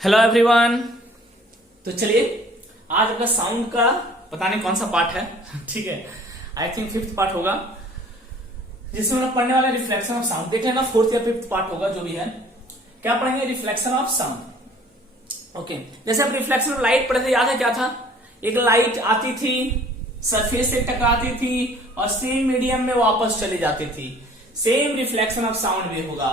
Hello everyone. तो चलिए आज अपना साउंड का पता नहीं कौन सा पार्ट है ठीक है, आई थिंक 5th पार्ट होगा जिसमें हम पढ़ने वाले रिफ्लेक्शन ऑफ साउंड। देख लेना 4th या 5th पार्ट होगा जो भी है। क्या पढ़ेंगे? Reflection of sound. ओके, जैसे आप रिफ्लेक्शन ऑफ लाइट पढ़े थे, याद है क्या था? एक लाइट आती थी, सरफेस से टकराती थी और सेम मीडियम में वापस चली जाती थी। सेम रिफ्लेक्शन ऑफ साउंड भी होगा,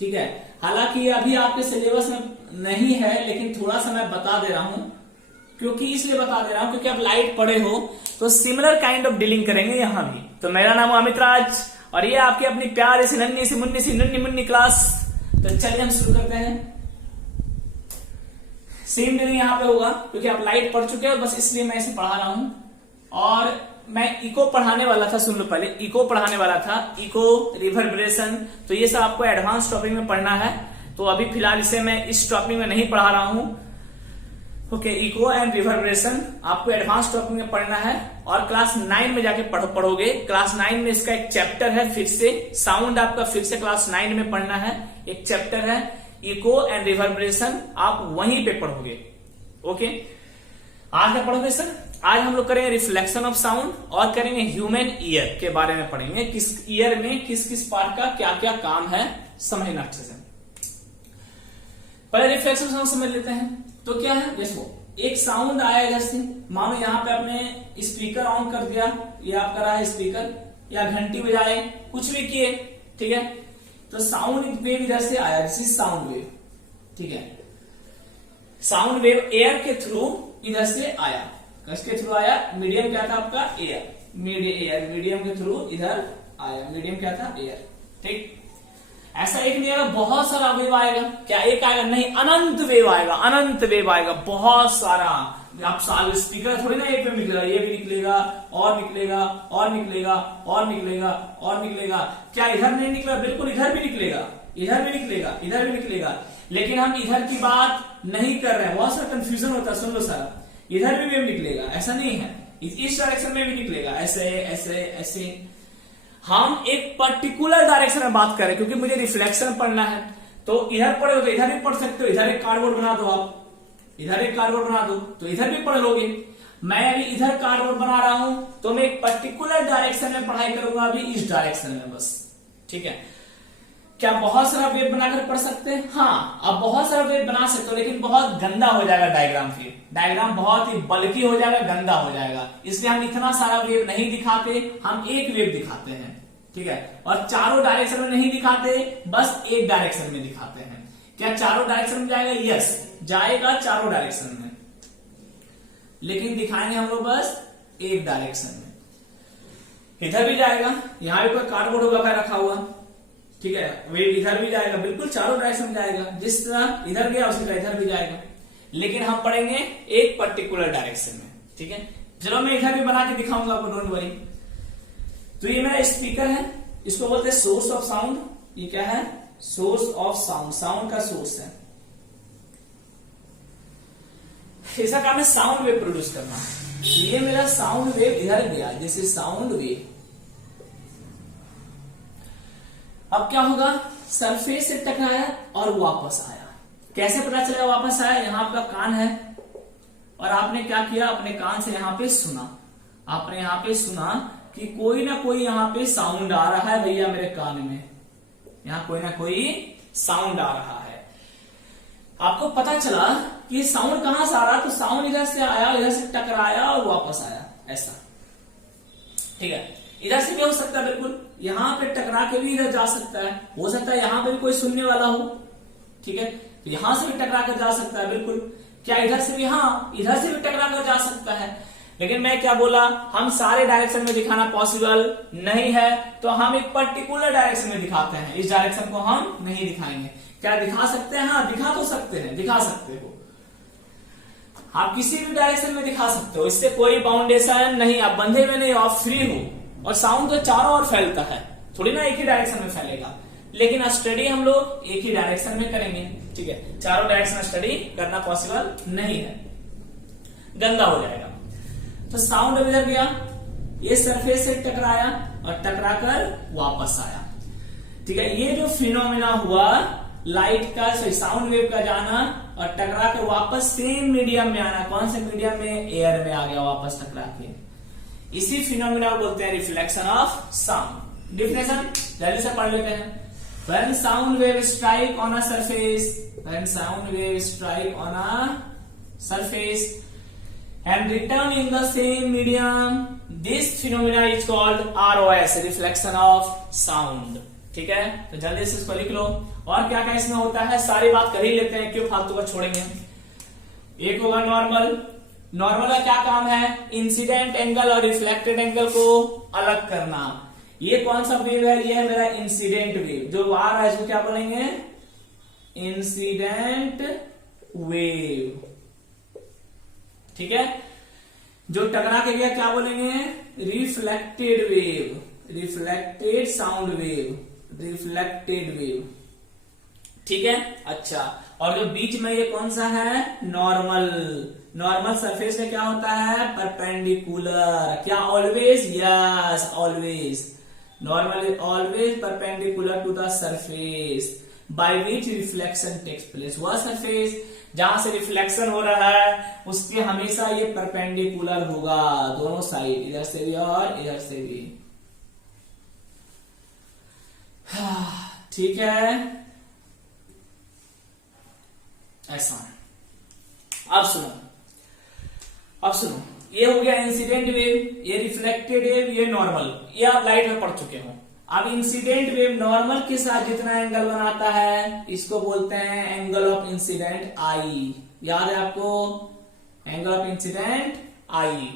ठीक है। हालांकि अभी आपके सिलेबस में नहीं है, लेकिन थोड़ा सा मैं बता दे रहा हूं। क्योंकि इसलिए बता दे रहा हूं क्योंकि आप लाइट पढ़े हो तो सिमिलर काइंड ऑफ डीलिंग करेंगे यहां भी। तो मेरा नाम है अमित राज और ये आपकी अपनी प्यारी सी नन्ही सी मुन्नी सी नन्ही मुन्नी क्लास। तो चलिए हम शुरू करते हैं। सेम डीलिंग यहां पे होगा क्योंकि आप लाइट पढ़ चुके हो, बस इसलिए मैं इसे पढ़ा रहा हूं। और मैं इको पढ़ाने वाला था, सुन लो पहले, इको पढ़ाने वाला था, इको रिवर्बरेशन। तो ये सब आपको एडवांस टॉपिक में पढ़ना है। तो अभी फिलहाल इसे मैं इस टॉपिक में नहीं पढ़ा रहा हूं। ओके, इको एंड रिवर्बरेशन आपको एडवांस टॉपिक में पढ़ना है और क्लास 9 में जाके पढ़ोगे। क्लास 9 में इसका एक चैप्टर है, फिर से साउंड आपका फिर से क्लास 9 में पढ़ना है। एक चैप्टर है इको एंड रिवर्बरेशन, आप वहीं पे पढ़ोगे। ओके, आज क्या पढ़ोगे सर? आज हम लोग करेंगे रिफ्लेक्शन ऑफ साउंड और करेंगे ह्यूमन ईयर के बारे में पढ़ेंगे। किस ईयर में किस किस पार्ट का क्या क्या काम है, समझना अच्छे से। पहले रिफ्लेक्शन साउंड समझ लेते हैं। तो क्या है, देखो एक साउंड आया, जैसे मानो यहाँ पे आपने स्पीकर ऑन कर दिया, ये आपका रहा है स्पीकर, या घंटी बजाए, कुछ भी किए, ठीक है। तो साउंड वेव इधर से आया, दिस इज साउंड वेव, ठीक है। साउंड वेव एयर के थ्रू इधर से आया, किसके थ्रू आया? मीडियम क्या था आपका? एयर। मीडियम के थ्रू इधर आया, मीडियम क्या था? एयर, ठीक। ऐसा एक नहीं आएगा, बहुत सारा वेव आएगा। क्या एक आएगा? नहीं, अनंत वेव आएगा, अनंत वेव आएगा, बहुत सारा। आप साल स्पीकर थोड़ी ना एक पे निकलेगा, ये भी निकलेगा और निकलेगा और निकलेगा और निकलेगा और निकलेगा। क्या इधर नहीं निकला? बिल्कुल इधर भी निकलेगा, इधर भी निकलेगा, इधर भी निकलेगा। लेकिन हम इधर की बात नहीं कर रहे हैं, बहुत सारा कंफ्यूजन होता है। सुन लो सर, इधर भी वेव निकलेगा, ऐसा नहीं है, इस डायरेक्शन में भी निकलेगा, ऐसे ऐसे ऐसे। हम एक पर्टिकुलर डायरेक्शन में बात करें क्योंकि मुझे रिफ्लेक्शन पढ़ना है। तो इधर पढ़ो तो इधर भी पढ़ सकते हो, इधर एक कार्डबोर्ड बना दो, आप इधर एक कार्डबोर्ड बना दो तो इधर भी पढ़ लोगे। मैं अभी इधर कार्डबोर्ड बना रहा हूं तो मैं एक पर्टिकुलर डायरेक्शन में पढ़ाई करूंगा, अभी इस डायरेक्शन में बस, ठीक है। क्या बहुत सारा वेव बनाकर पढ़ सकते हैं? हाँ, आप बहुत सारा वेव बना सकते हो, लेकिन बहुत गंदा हो जाएगा डायग्राम। फिर डायग्राम बहुत ही बल्कि हो जाएगा, गंदा हो जाएगा। इसलिए हम इतना सारा वेव नहीं दिखाते, हम एक वेव दिखाते हैं, ठीक है। और चारों डायरेक्शन में नहीं दिखाते, बस एक डायरेक्शन में दिखाते हैं। क्या चारों डायरेक्शन में जाएगा? यस, जाएगा चारों डायरेक्शन में, लेकिन दिखाएंगे हम लोग बस एक डायरेक्शन में। इधर भी जाएगा, यहां भी कोई कार्डबोर्ड होगा रखा हुआ, ठीक है। वे इधर भी जाएगा, बिल्कुल चारों डायरेक्शन में जाएगा। जिस तरह इधर गया उसी तरह इधर भी जाएगा, लेकिन हम पढ़ेंगे एक पर्टिकुलर डायरेक्शन में, ठीक है। चलो मैं इधर भी बना के दिखाऊंगा आपको, डोंट वरी। तो ये मेरा स्पीकर है, इसको बोलते हैं सोर्स ऑफ साउंड। ये क्या है? सोर्स ऑफ साउंड, साउंड का सोर्स है। इसका काम है साउंड वेव प्रोड्यूस करना। ये मेरा साउंड वेव इधर गया, दिस इज साउंड वेव। अब क्या होगा? सरफेस से टकराया और वापस आया। कैसे पता चला वापस आया? यहां आपका कान है और आपने क्या किया? अपने कान से यहां पे सुना, आपने यहां पे सुना कि कोई ना कोई यहां पे साउंड आ रहा है भैया मेरे कान में, यहां कोई ना कोई साउंड आ रहा है। आपको पता चला कि साउंड कहां से आ रहा, तो साउंड इधर से आया, इधर से टकराया और वापस आया, ऐसा, ठीक है। इधर से भी हो सकता है, बिल्कुल यहां पे टकरा के भी इधर जा सकता है, हो सकता है यहां पे भी कोई सुनने वाला हो, ठीक है। तो यहां से भी टकरा कर जा सकता है, बिल्कुल। क्या इधर से भी? हाँ, इधर से भी टकरा कर जा सकता है। लेकिन मैं क्या बोला, हम सारे डायरेक्शन में दिखाना पॉसिबल नहीं है, तो हम एक पर्टिकुलर डायरेक्शन में दिखाते हैं। इस डायरेक्शन को हम नहीं दिखाएंगे। क्या दिखा सकते हैं? हाँ, दिखा तो सकते हैं, दिखा सकते हो आप किसी भी डायरेक्शन में दिखा सकते हो, इससे कोई बाउंडेशन नहीं, आप बंधे में नहीं, आप फ्री हो। और साउंड तो चारों ओर फैलता है, थोड़ी ना एक ही डायरेक्शन में फैलेगा। लेकिन स्टडी हम लोग एक ही डायरेक्शन में करेंगे, ठीक है। चारों डायरेक्शन स्टडी करना पॉसिबल नहीं है, गंदा हो जाएगा। तो साउंड इधर गया, ये सरफेस से टकराया और टकराकर वापस आया, ठीक है। ये जो फिनोमेना हुआ लाइट का साउंड वेव का जाना और टकरा कर वापस सेम मीडियम में आना। कौन से मीडियम में? एयर में आ गया वापस टकरा के। इसी फिनोमिना को बोलते हैं रिफ्लेक्शन ऑफ साउंड। डिफिनेशन जल्दी से पढ़ लेते हैं। When sound wave strike on a surface, when sound wave strike on a surface and return in the same medium, this phenomena is called ROS, reflection of sound. ठीक है, तो जल्दी से इसको लिख लो। और क्या क्या इसमें होता है सारी बात कर ही लेते हैं, क्यों फालतू का छोड़ेंगे। एक होगा नॉर्मल। नॉर्मल का क्या काम है? इंसिडेंट एंगल और रिफ्लेक्टेड एंगल को अलग करना। ये कौन सा वेव है? ये है मेरा इंसिडेंट वेव। जो आ रहा है इसको क्या बोलेंगे? Incident wave. ठीक है। जो टकरा के गया क्या बोलेंगे? Reflected wave, reflected sound wave, reflected wave. ठीक है। अच्छा, और जो बीच में ये कौन सा है? नॉर्मल। नॉर्मल सरफेस में क्या होता है? परपेंडिकुलर। क्या? Always? Yes, always. Normal is always perpendicular to the surface by which reflection takes place. वह सरफेस जहां से रिफ्लेक्शन हो रहा है उसके हमेशा ये परपेंडिकुलर होगा, दोनों साइड, इधर से भी और इधर से भी। ठीक है, ऐसा। अब सुनो, अब सुनो। ये हो गया इंसिडेंट वेव, ये रिफ्लेक्टेड वेव, ये नॉर्मल। ये आप लाइट में पढ़ चुके हो। अब इंसिडेंट वेव नॉर्मल के साथ जितना एंगल बनाता है इसको बोलते हैं एंगल ऑफ इंसिडेंट आई। याद है आपको? Angle of incident I.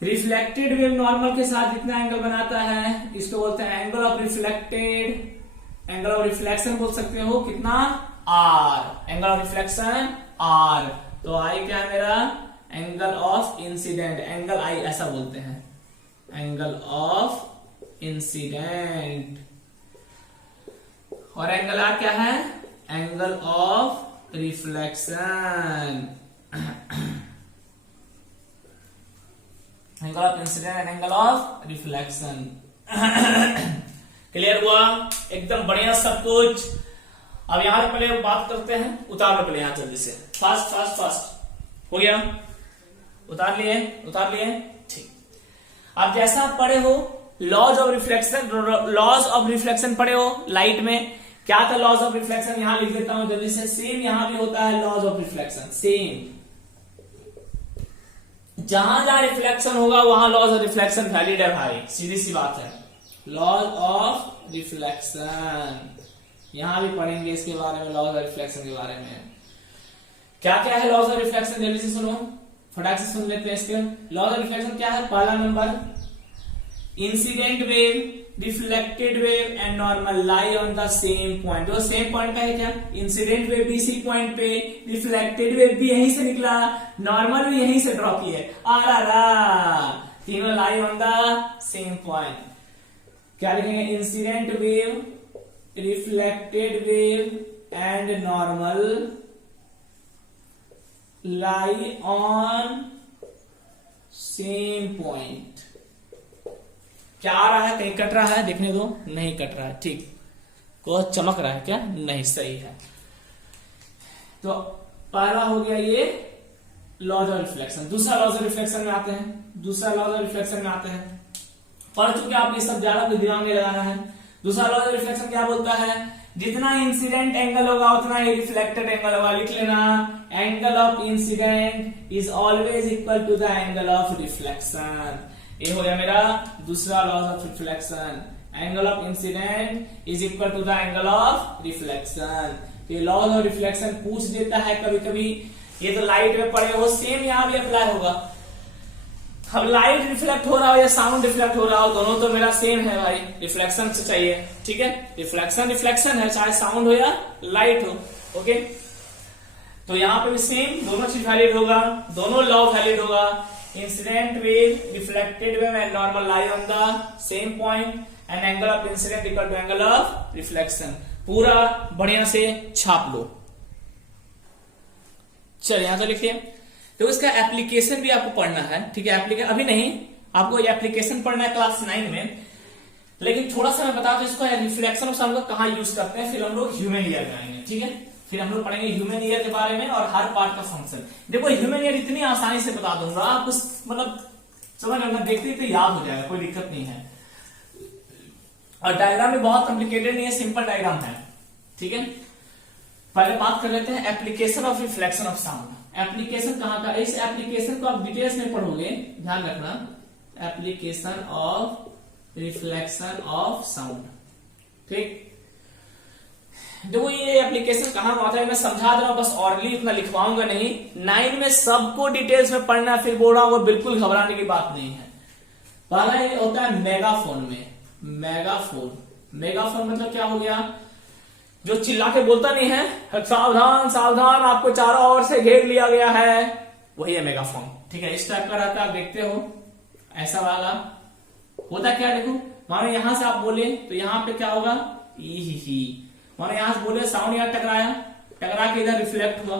Reflected wave normal के साथ जितना एंगल बनाता है इसको बोलते हैं angle of reflected. Angle of reflection बोल सकते हो कितना? R. Angle of reflection R. तो आई क्या है मेरा? Angle of incident. Angle I ऐसा बोलते हैं, एंगल ऑफ इंसिडेंट। और एंगल आर क्या है? Angle of reflection. Angle of incident and angle of reflection. Clear हुआ? एकदम बढ़िया सब कुछ। अब यहां पहले बात करते हैं, उतार लो पहले यहां जल्दी से, फास्ट फास्ट फास्ट। हो गया? उतार लिए? उतार लिए? ठीक। अब जैसा आप पढ़े हो laws of reflection, laws of reflection पढ़े हो लाइट में। क्या था लॉज ऑफ रिफ्लेक्शन? यहां लिख देता हूं जल्दी से। सेम यहां भी होता है लॉज ऑफ रिफ्लेक्शन। सेम जहां जहां रिफ्लेक्शन होगा वहां लॉज ऑफ रिफ्लेक्शन वैलिड है भाई, सीधी सी बात है। लॉज ऑफ रिफ्लेक्शन यहां भी पढ़ेंगे इसके बारे में, लॉज ऑफ रिफ्लेक्शन के बारे में। क्या क्या है लॉज ऑफ रिफ्लेक्शन? जल्दी से सुनो, फटाक से सुन लेते हैं इसके। लॉज ऑफ रिफ्लेक्शन क्या है? पहला number, incident wave, reflected wave and normal lie on the same point. जो सेम पॉइंट का है क्या? इंसिडेंट वेव भी इसी पॉइंट पे, रिफ्लेक्टेड वेव भी यहीं से निकला, नॉर्मल भी यहीं से ड्रॉ किए। तीनों लाई ऑन द सेम पॉइंट। क्या लिखेंगे? Incident wave, reflected wave and normal lie on same point। क्या आ रहा है? कहीं कट रहा है? देखने दो, नहीं कट रहा है। ठीक, को चमक रहा है क्या? नहीं, सही है। तो पहला हो गया ये लॉज ऑफ रिफ्लेक्शन। दूसरा लॉज ऑफ रिफ्लेक्शन में आते हैं। दूसरा लॉज ऑफ रिफ्लेक्शन में आते हैं, पढ़ चुके आप ये सब, ज्यादा कोई दिमाग नहीं लगाना है। दूसरा लॉज ऑफ रिफ्लेक्शन क्या बोलता है? जितना इंसिडेंट एंगल होगा उतना ही रिफ्लेक्टेड एंगल होगा। लिख लेना, angle of incident is always equal to the angle of reflection. ये हो गया मेरा दूसरा laws of reflection. Angle of incident is equal to the angle of reflection. तो ये लॉज ऑफ रिफ्लेक्शन पूछ देता है कभी कभी। ये तो लाइट में पढ़े हो, सेम यहां भी अप्लाई होगा। अब लाइट रिफ्लेक्ट हो रहा हो या साउंड रिफ्लेक्ट हो रहा हो, दोनों तो मेरा सेम है भाई, रिफ्लेक्शन से चाहिए। ठीक है, रिफ्लेक्शन रिफ्लेक्शन है, चाहे साउंड हो या लाइट हो। ओके, तो यहां पे भी सेम, दोनों चीज वैलिड होगा, दोनों लॉ वैलिड होगा। Incident wave, reflected wave and normal lie on the same point and angle of incident equal to angle of reflection. पूरा बढ़िया से छाप लो। चलिए यहां तो लिखिए। तो इसका एप्लीकेशन भी आपको पढ़ना है। ठीक है, एप्लीकेशन अभी नहीं, आपको ये एप्लीकेशन पढ़ना है क्लास 9 में। लेकिन थोड़ा सा मैं बता दूं इसको रिफ्लेक्शन ऑफ साउंड को कहाँ यूज करते हैं, फिर हम लोग ह्यूमन ईयर में आएंगे, ठीक है। फिर हम लोग पढ़ेंगे ह्यूमन ईयर के बारे में और हर पार्ट का फंक्शन। देखो ह्यूमन ईयर इतनी आसानी से बता दूंगा, आप उस मतलब समझ लेना, देखते ही याद हो जाएगा, कोई दिक्कत नहीं है। और डायग्राम भी बहुत कॉम्प्लिकेटेड नहीं है, सिंपल डायग्राम है, ठीक है। पहले बात कर लेते हैं application of reflection of sound. Application कहाँ का, इस एप्लीकेशन को आप डिटेल्स में पढ़ोगे, ध्यान रखना, application of reflection of sound, ठीक। देखो ये एप्लीकेशन कहाँ आता है मैं समझा दे रहा हूं, बस ऑरली इतना लिखवाऊंगा नहीं, 9 में सबको डिटेल्स में पढ़ना, फिर बोल रहा हूं, वो बिल्कुल घबराने की बात नहीं है। पहला ये होता है मेगाफोन में, मेगाफोन। मेगाफोन मतलब क्या हो गया, जो चिल्ला के बोलता नहीं है, सावधान सावधान आपको चारों ओर से घेर लिया गया है, वही है मेगाफोन, ठीक है। इस टाइप का रहता है, आप देखते हो ऐसा वाला होता क्या, देखो मानो यहां से आप बोले तो यहां पे क्या होगा, ई, मानो यहां से बोले साउंड यहां टकराया, टकरा के इधर रिफ्लेक्ट हुआ,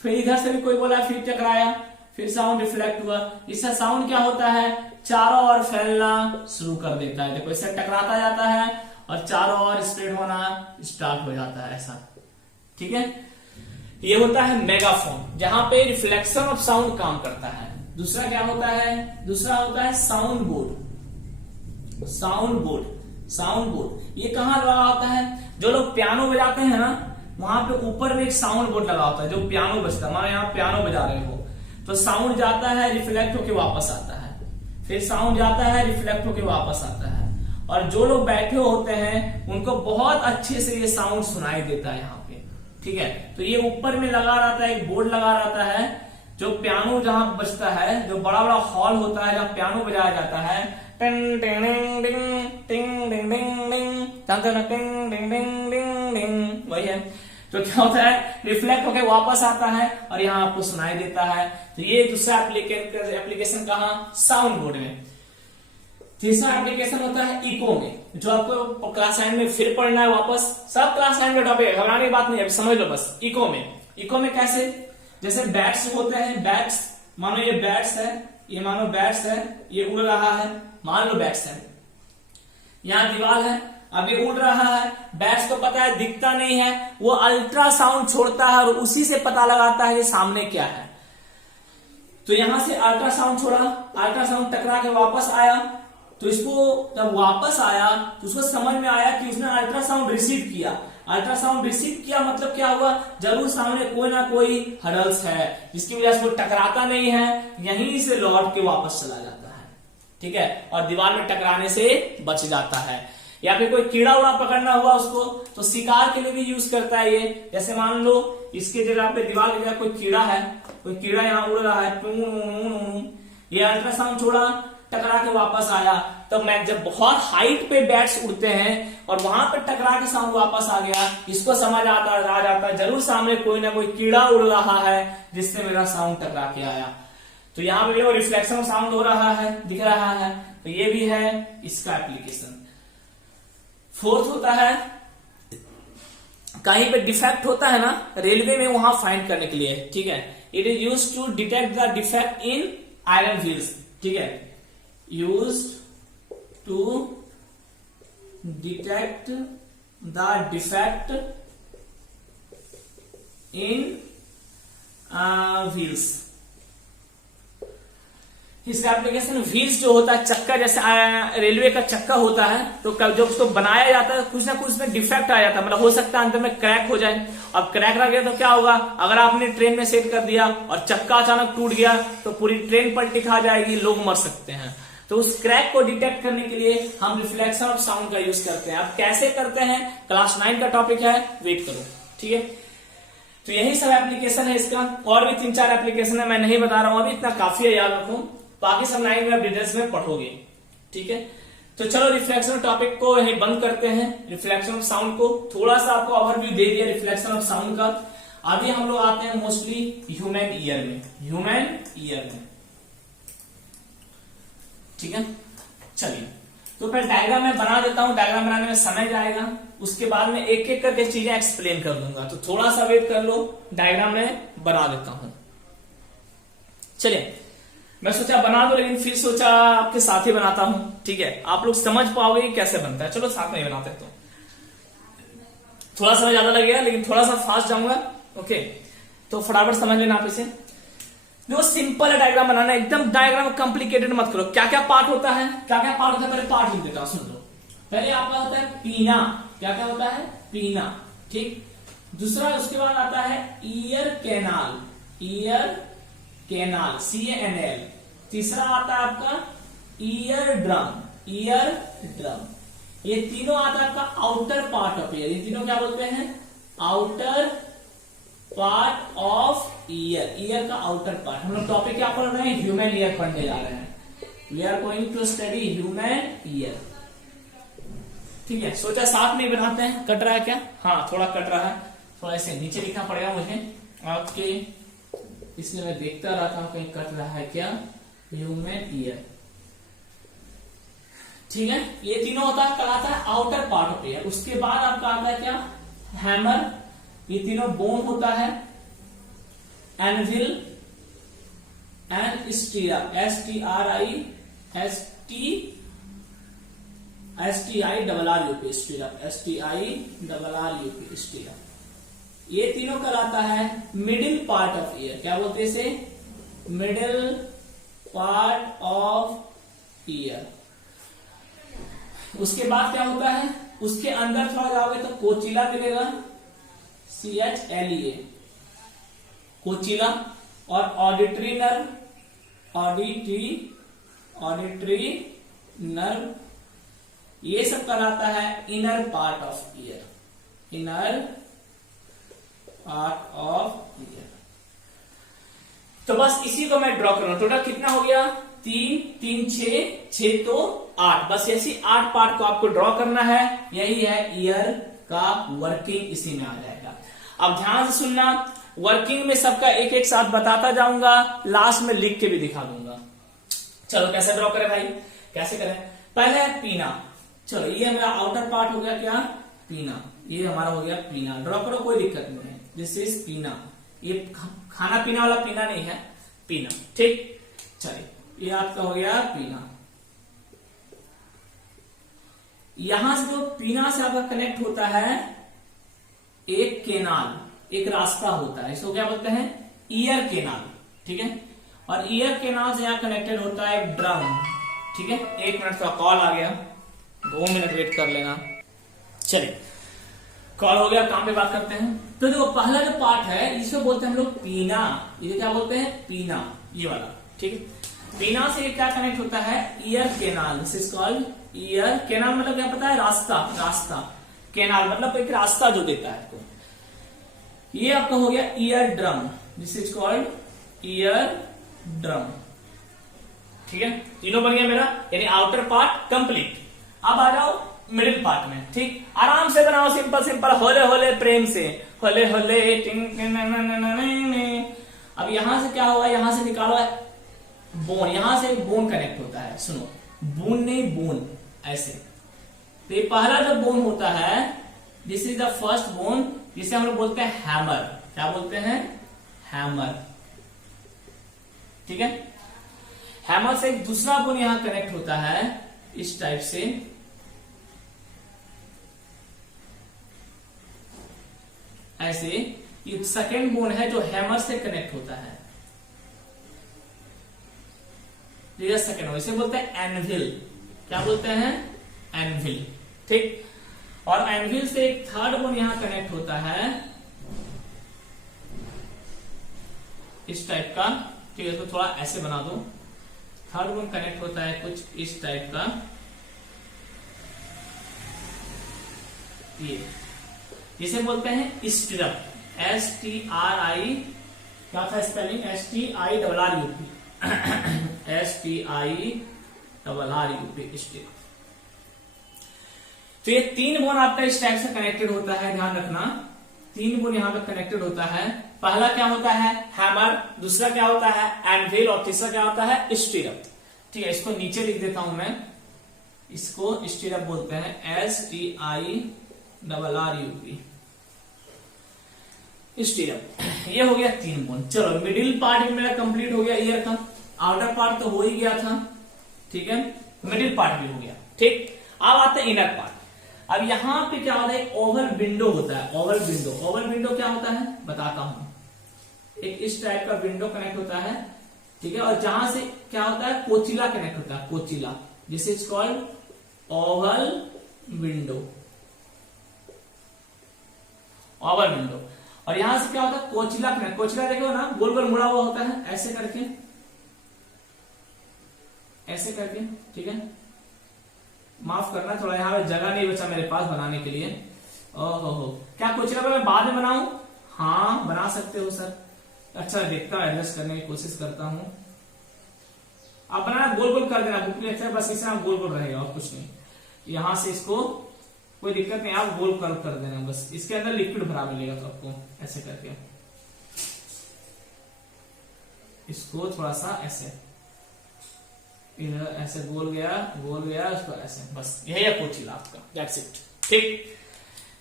फिर इधर से भी कोई बोला फिर टकराया, फिर साउंड रिफ्लेक्ट हुआ। इससे साउंड क्या होता है, चारों ओर फैलना शुरू कर देता है। देखो इससे टकराता जाता है और चारों ओर स्प्रेड होना स्टार्ट हो जाता है, ऐसा, ठीक है। ये होता है मेगाफोन, जहां पे रिफ्लेक्शन ऑफ साउंड काम करता है। दूसरा क्या होता है, दूसरा होता है sound board. Sound board, sound board ये कहाँ लगा होता है, जो लोग पियानो बजाते हैं ना, वहां पे ऊपर में एक साउंड बोर्ड लगा होता है, जो पियानो बजता है, मानो यहाँ पियानो बजा रहे हो तो साउंड जाता है, रिफ्लेक्ट होके वापस आता है, फिर साउंड जाता है, रिफ्लेक्ट होके वापस आता है। और जो लोग बैठे होते हैं उनको बहुत अच्छे से ये साउंड सुनाई देता है यहाँ पे, ठीक है। तो ये ऊपर में लगा रहता है, एक बोर्ड लगा रहता है, जो पियानो जहां बजता है, जो बड़ा बड़ा हॉल होता है जहां पियानो बजाया जाता है, टिंग टिंग टिंग टिंग टिंग टिंग टिंग टिंग टिंग, वही है। तो क्या होता है, रिफ्लेक्ट होकर वापस आता है और यहाँ आपको सुनाई देता है। तो ये दूसरा एप्लीकेशन कहाँ, साउंड बोर्ड में। तीसरा एप्लीकेशन होता है इको में, जो आपको क्लास 9 में फिर पढ़ना है वापस, सब क्लास 9 में टॉपिक है, घबराने की बात नहीं है, अभी समझ लो बस। इको में, इको में कैसे, जैसे बैट्स होते हैं, बैट्स मानो ये बैट्स है, ये मानो बैट्स है, ये उड़ रहा है, मान लो बैट्स है, यहाँ दीवार है, अब ये उड़ रहा है, बैट्स को पता है दिखता नहीं है, वो अल्ट्रासाउंड छोड़ता है और उसी से पता लगाता है कि सामने क्या है। तो यहां से अल्ट्रासाउंड छोड़ा, अल्ट्रासाउंड टकरा के वापस आया, तो इसको जब वापस आया तो उसको समझ में आया कि उसने अल्ट्रासाउंड रिसीव किया। अल्ट्रासाउंड रिसीव किया मतलब क्या हुआ, जरूर सामने कोई ना कोई हडल्स है जिसकी वजह से वो टकराता नहीं है, यहीं से लौट के वापस चला जाता है, ठीक है, और दीवार में टकराने से बच जाता है। या फिर कोई कीड़ा उड़ा पकड़ना हुआ उसको, तो शिकार के लिए भी यूज करता है ये। जैसे मान लो इसके जगह पे, दीवार की जगह कोई कीड़ा है, कोई कीड़ा यहाँ उड़ रहा है, ये अल्ट्रासाउंड छोड़ा, टकरा के वापस आया, तो मैं जब बहुत हाइट पे बैट्स उड़ते हैं और वहां पे टकरा के साउंड वापस आ गया, इसको समझ आ जाता जरूर सामने कोई ना कोई कीड़ा उड़ रहा है जिससे मेरा साउंड टकरा के आया। तो यहाँ पे देखो रिफ्लेक्शन ऑफ साउंड हो रहा है, दिख रहा है, तो ये भी है इसका एप्लीकेशन। फोर्थ होता है, कहीं पे डिफेक्ट होता है ना रेलवे में, वहां फाइंड करने के लिए, ठीक है। It is used to detect the defect in iron wheels, ठीक है, used to detect the defect in wheels। इसका एप्लीकेशन व्हील्स जो होता है, चक्का, जैसे रेलवे का चक्का होता है, तो जब उसको बनाया जाता है कुछ ना कुछ उसमें डिफेक्ट आ जाता है, मतलब हो सकता है अंदर में क्रैक हो जाए। अब क्रैक लग गया तो क्या होगा, अगर आपने ट्रेन में सेट कर दिया और चक्का अचानक टूट गया तो पूरी ट्रेन पलटी खा जाएगी, लोग मर सकते हैं। तो उस क्रैक को डिटेक्ट करने के लिए हम रिफ्लेक्शन ऑफ साउंड का यूज करते हैं। अब कैसे करते हैं, क्लास 9 का टॉपिक है, वेट करो, ठीक है। तो यही सब एप्लीकेशन है इसका, और भी 3-4 एप्लीकेशन है, मैं नहीं बता रहा हूं अभी, इतना काफी है, याद रखो, बाकी सब 9 में आप डिटेल्स में पढ़ोगे, ठीक है। तो चलो रिफ्लेक्शन टॉपिक को यही बंद करते हैं, रिफ्लेक्शन ऑफ साउंड को थोड़ा सा आपको ओवरव्यू दे दिया रिफ्लेक्शन ऑफ साउंड का। अभी हम लोग आते हैं मोस्टली ह्यूमन ईयर में, ह्यूमन ईयर में, ठीक है। चलिए तो फिर डायग्राम मैं बना देता हूं, डायग्राम बनाने में समय जाएगा, उसके बाद में एक एक करके चीजें एक्सप्लेन कर दूंगा, तो थोड़ा सा वेट कर लो, डायग्राम में बना देता हूं। चलिए मैं सोचा बना दो, लेकिन फिर सोचा आपके साथ ही बनाता हूं, ठीक है, आप लोग समझ पाओगे कि कैसे बनता है। चलो साथ में ही बनाते हैं। तो थोड़ा सा ज्यादा लगेगा, लेकिन थोड़ा सा फास्ट जाऊंगा। ओके, तो फटाफट समझ लेना आप इसे। जो सिंपल है डायग्राम बनाना, एकदम डायग्राम कॉम्प्लिकेटेड मत करो। क्या क्या पार्ट होता है, क्या क्या पार्ट होता है, पहले पार्ट लिख देता हूं, सुन लो। पहले आपका होता है पीना। क्या क्या होता है? पीना, ठीक। दूसरा, उसके बाद आता है ear canal, ear canal, CANL। तीसरा आता है आपका ईयर ड्रम, ईयर ड्रम। ये तीनों आता है आपका आउटर पार्ट ऑफ ईयर। ये तीनों क्या बोलते हैं? Outer part of year, year का आउटर पार्ट। हम लोग टॉपिक क्या पढ़ रहे हैं? ह्यूमन ईयर पढ़ने जा रहे हैं। We are going to study human ear, ठीक है। सोचा साथ में बनाते हैं। कट रहा है क्या? हाँ, थोड़ा कट रहा है, थोड़ा ऐसे नीचे लिखना पड़ेगा मुझे आपके, इसलिए मैं देखता रहता हूं कहीं कट रहा है क्या। ह्यूमन ईयर, ठीक है। ये तीनों होता है, कहलाता है आउटर पार्ट ऑफ ईयर। उसके बाद आपका आता है क्या? हैमर। ये तीनों बोन होता है। Anvil and स्टीरा, STIRRUP, स्टीरा। ये तीनों कहलाता है मिडिल पार्ट ऑफ ईयर। क्या बोलते हैं इसे? Middle part of year. उसके बाद क्या होता है? उसके अंदर थोड़ा जाओगे तो कोचिला मिलेगा, CHLEA, कोचिला। और ऑडिटरी नर्व, ऑडिटरी नर्व, ये सब कहलाता है inner part of year, inner part of year. तो बस इसी को मैं ड्रॉ कर रहा हूं। टोटल कितना हो गया? 3 3 6 तो 8। बस ऐसी 8 पार्ट को आपको ड्रॉ करना है। यही है ईयर का वर्किंग, इसी में आ जाएगा। अब ध्यान से सुनना, वर्किंग में सबका एक एक साथ बताता जाऊंगा, लास्ट में लिख के भी दिखा दूंगा। चलो कैसे ड्रॉ करें भाई, कैसे करें? पहले है पीना। चलो ये हमारा आउटर पार्ट हो गया क्या? पीना। ये हमारा हो गया पीना। ड्रॉ करो, कोई दिक्कत नहीं है। दिस इज पीना। ये खाना पीना वाला पीना नहीं है, पीना, ठीक। चलिए, ये आपका हो गया पीना। यहां से जो पीना से आपका कनेक्ट होता है एक केनाल, एक रास्ता होता है, इसको क्या बोलते हैं? ईयर केनाल, ठीक है। और ईयर केनाल से यहां कनेक्टेड होता है एक ड्रम, ठीक है। 1 मिनट का कॉल आ गया, 2 मिनट वेट कर लेना। चलिए, कॉल हो गया, काम पे बात करते हैं। तो देखो, पहला जो पार्ट है इसको बोलते हैं हम लोग पीना। ये क्या बोलते हैं? पीना, ये वाला, ठीक है। पीना से क्या कनेक्ट होता है? Year canal. This is called year canal. मतलब क्या पता है? रास्ता, रास्ता। केनाल मतलब एक रास्ता जो देता है आपको। ये आपका हो गया ear drum. This is called year drum, ठीक है। तीनों बन गया मेरा, यानी आउटर पार्ट कंप्लीट। अब आ जाओ मिडिल पार्ट में, ठीक। आराम से बनाओ, सिंपल सिंपल, होले होले, प्रेम से, होले होले। अब यहां से क्या होगा? यहां से निकालो बोन। यहां से बोन कनेक्ट होता है, सुनो, बोन नहीं बोन, ऐसे। तो ये पहला जो बोन होता है, this is the first bone, जिसे हम लोग बोलते हैं हैमर। क्या बोलते हैं? हैमर, ठीक है। हैमर से एक दूसरा बोन यहां कनेक्ट होता है इस टाइप से, ऐसे। ये सेकेंड बोन है जो हैमर से कनेक्ट होता है, ये सेकेंड बोन, इसे बोलते हैं एनविल। क्या बोलते हैं? एनविल, ठीक। और एनविल से एक थर्ड बोन यहां कनेक्ट होता है इस टाइप का, ठीक है। तो थोड़ा ऐसे बना दो। थर्ड बोन कनेक्ट होता है कुछ इस टाइप का, ये, जिसे बोलते हैं स्टिरअप, STRI, क्या था स्पेलिंग? STIRRUP, STIRRUP, stirrup. तो ये 3 बोन आपका इस टाइप से कनेक्टेड होता है, ध्यान रखना। 3 बोन यहां पे कनेक्टेड होता है। पहला क्या होता है? हैमर। दूसरा क्या होता है? एनविल। और तीसरा क्या होता है? स्टिरअप, ठीक है। इसको नीचे लिख देता हूं मैं, इसको स्टिरअप बोलते हैं, STIRRUP, स्टिरअप। ये हो गया 3 बोन। चलो, मिडिल पार्ट मेरा कंप्लीट हो गया ईयर का। आउटर पार्ट तो हो ही गया था, ठीक है, मिडिल पार्ट भी हो गया, ठीक। अब आते हैं इनर पार्ट। अब यहां पे क्या होता है, एक ओवल विंडो होता है, ओवल विंडो। ओवल विंडो क्या होता है बताता हूं, एक इस टाइप का विंडो कनेक्ट होता है, ठीक है, और जहां से क्या होता है, कोचिला कनेक्ट होता है, cochlea, this is called Oval window, Oval window. और यहां से क्या होता है, कोचिला कनेक्ट, कोचिला देखो ना, गोल गोल मुड़ा हुआ होता है, ऐसे करके, ऐसे करके, ठीक है, माफ करना थोड़ा यहाँ पे जगह नहीं बचा मेरे पास बनाने के लिए। ओहो, क्या कोचिला को मैं बाद में बनाऊं? हाँ बना सकते हो सर। अच्छा देखता हूं, एडजस्ट करने की कोशिश करता हूं। आप बनाना, गोल गोल कर देना, बुकलेट है बस, इसे आप गोल गोल रहेगा और कुछ नहीं। यहां से इसको कोई दिक्कत नहीं, आप गोल कर देना बस, इसके अंदर लिक्विड भरा मिलेगा तो आपको ऐसे करके, इसको थोड़ा सा ऐसे, इधर ऐसे गोल गया उसको ऐसे, बस यही है कोचिला आपका, दैट्स इट, ठीक।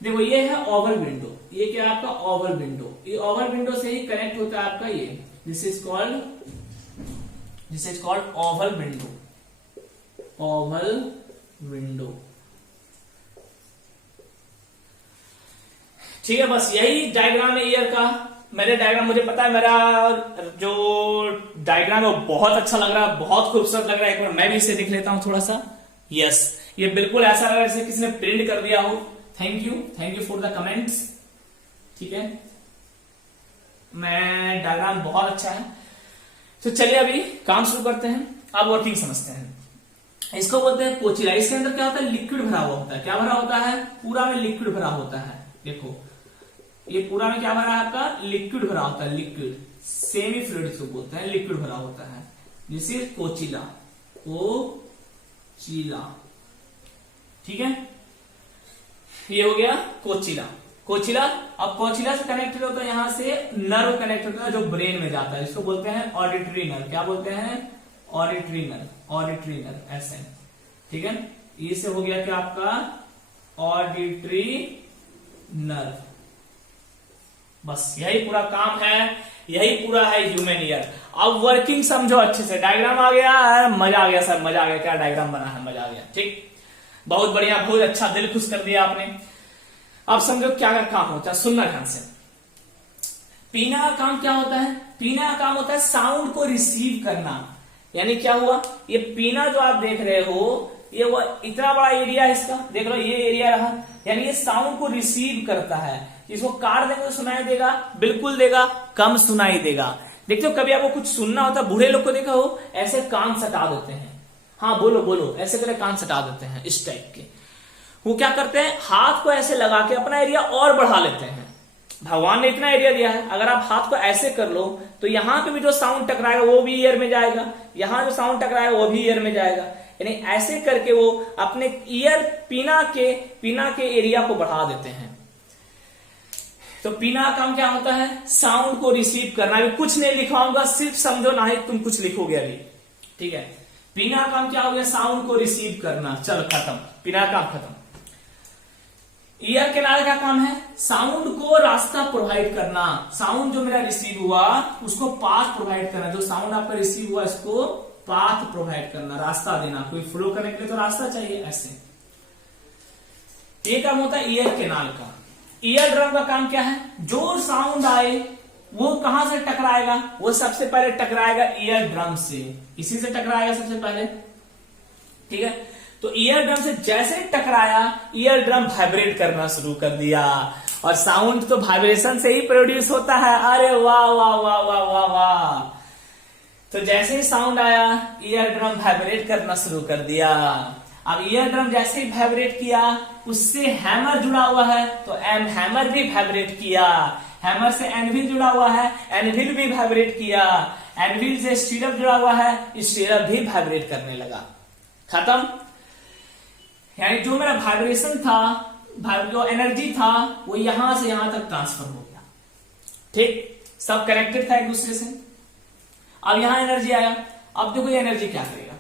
देखो ये है ओवल विंडो, ये क्या है आपका ओवल विंडो, ये ओवल विंडो से ही कनेक्ट होता है आपका ये, this is called Oval window, Oval window, ठीक है। बस यही डायग्राम है ईयर का। मेरे डायग्राम, मुझे पता है मेरा जो डायग्राम है वो बहुत अच्छा लग रहा है, बहुत खूबसूरत लग रहा है। एक बार मैं भी इसे देख लेता हूं थोड़ा सा। यस, ये बिल्कुल ऐसा लग रहा है जैसे किसी ने प्रिंट कर दिया हो। Thank you for the comments, ठीक है। मैं डायग्राम बहुत अच्छा है। तो चलिए अभी काम शुरू करते हैं, अब वर्किंग समझते हैं। इसको बोलते हैं कोचिला। इसके अंदर क्या होता है, लिक्विड भरा हुआ होता है। क्या भरा होता है, पूरा में लिक्विड भरा होता है। देखो ये पूरा में क्या भरा है आपका, लिक्विड भरा होता है, लिक्विड, सेमी फ्लूइड इसको बोलते हैं, लिक्विड भरा होता है, दिस इज कोचिला, कोचिला, ठीक है। ये हो गया कोचिला। कोचिला, अब कोचिला से कनेक्टेड होता है, यहां से नर्व कनेक्ट होता है जो ब्रेन में जाता है, इसको बोलते हैं ऑडिटरी नर्व। क्या बोलते हैं, ऑडिटरी नर्व, ऑडिटरी नर्व ऐसे, ठीक है। ये से हो गया क्या आपका ऑडिटरी नर्व। बस यही पूरा काम है, यही पूरा है ह्यूमन ईयर। अब वर्किंग समझो अच्छे से। डायग्राम आ गया, मजा आ गया सर, मजा आ गया, क्या डायग्राम बना है, मजा आ गया, ठीक, बहुत बढ़िया, बहुत अच्छा, दिल खुश कर दिया आपने। अब समझो क्या क्या काम होता है, सुनना ध्यान से। पीना का काम क्या होता है, पीना का काम होता है साउंड को रिसीव करना। यानी क्या हुआ, ये पीना जो आप देख रहे हो, ये वो इतना बड़ा एरिया है इसका, देख लो ये एरिया रहा, यानी ये साउंड को रिसीव करता है। इसको काट देंगे तो सुनाई देगा, बिल्कुल देगा, कम सुनाई देगा। देखते हो कभी आपको कुछ सुनना होता है, बूढ़े लोग को देखा हो ऐसे कान सटा देते हैं, हाँ बोलो बोलो, ऐसे करके कान सटा देते हैं, इस टाइप के। वो क्या करते हैं, हाथ को ऐसे लगा के अपना एरिया और बढ़ा लेते हैं। भगवान ने इतना एरिया दिया है, अगर आप हाथ को ऐसे कर लो तो यहां पे भी जो साउंड टकराएगा वो भी ईयर में जाएगा, यहां जो साउंड टकराएगा वो भी ईयर में जाएगा। यानी ऐसे करके वो अपने ईयर पीना के एरिया को बढ़ा देते हैं। तो पीना का काम क्या होता है, साउंड को रिसीव करना। अभी कुछ नहीं लिखाऊंगा, सिर्फ समझो, ना ही तुम कुछ लिखोगे अभी, ठीक है। पीना का काम क्या हो गया, साउंड को रिसीव करना। चलो खत्म, पीना का काम खत्म। ईयर के नाल का काम है साउंड को रास्ता प्रोवाइड करना। साउंड जो मेरा रिसीव हुआ उसको पाथ प्रोवाइड करना। जो साउंड आपका रिसीव हुआ इसको पाथ प्रोवाइड करना, रास्ता देना। कोई फ्लो करने के लिए तो रास्ता चाहिए, ऐसे। ये काम होता है ईयर केनाल का। ईयर ड्रम का काम क्या है, जो साउंड आए वो कहां से टकराएगा, वो सबसे पहले टकराएगा ईयर ड्रम से, इसी से टकराएगा सबसे पहले, ठीक है। तो ईयर ड्रम से जैसे टकराया, ईयर ड्रम वाइब्रेट करना शुरू कर दिया। और साउंड तो वाइब्रेशन से ही प्रोड्यूस होता है। अरे वाह वाह वाह वाह वाह वाह। तो जैसे ही साउंड आया, ईयर ड्रम वाइब्रेट करना शुरू कर दिया। अब ईयर ड्रम जैसे ही वाइब्रेट किया, उससे हैमर जुड़ा हुआ है तो हैमर भी वाइब्रेट किया। हैमर से एनविल जुड़ा हुआ है, एनविल भी वाइब्रेट किया। एनविल से स्टीरअप जुड़ा हुआ है, स्टीरअप भी वाइब्रेट करने लगा। खत्म। यानी जो मेरा वाइब्रेशन था, जो एनर्जी था, वो यहां से यहां तक ट्रांसफर हो गया, ठीक। सब कनेक्टेड था एक दूसरे से। अब यहां एनर्जी आया, अब देखो ये एनर्जी क्या करेगा।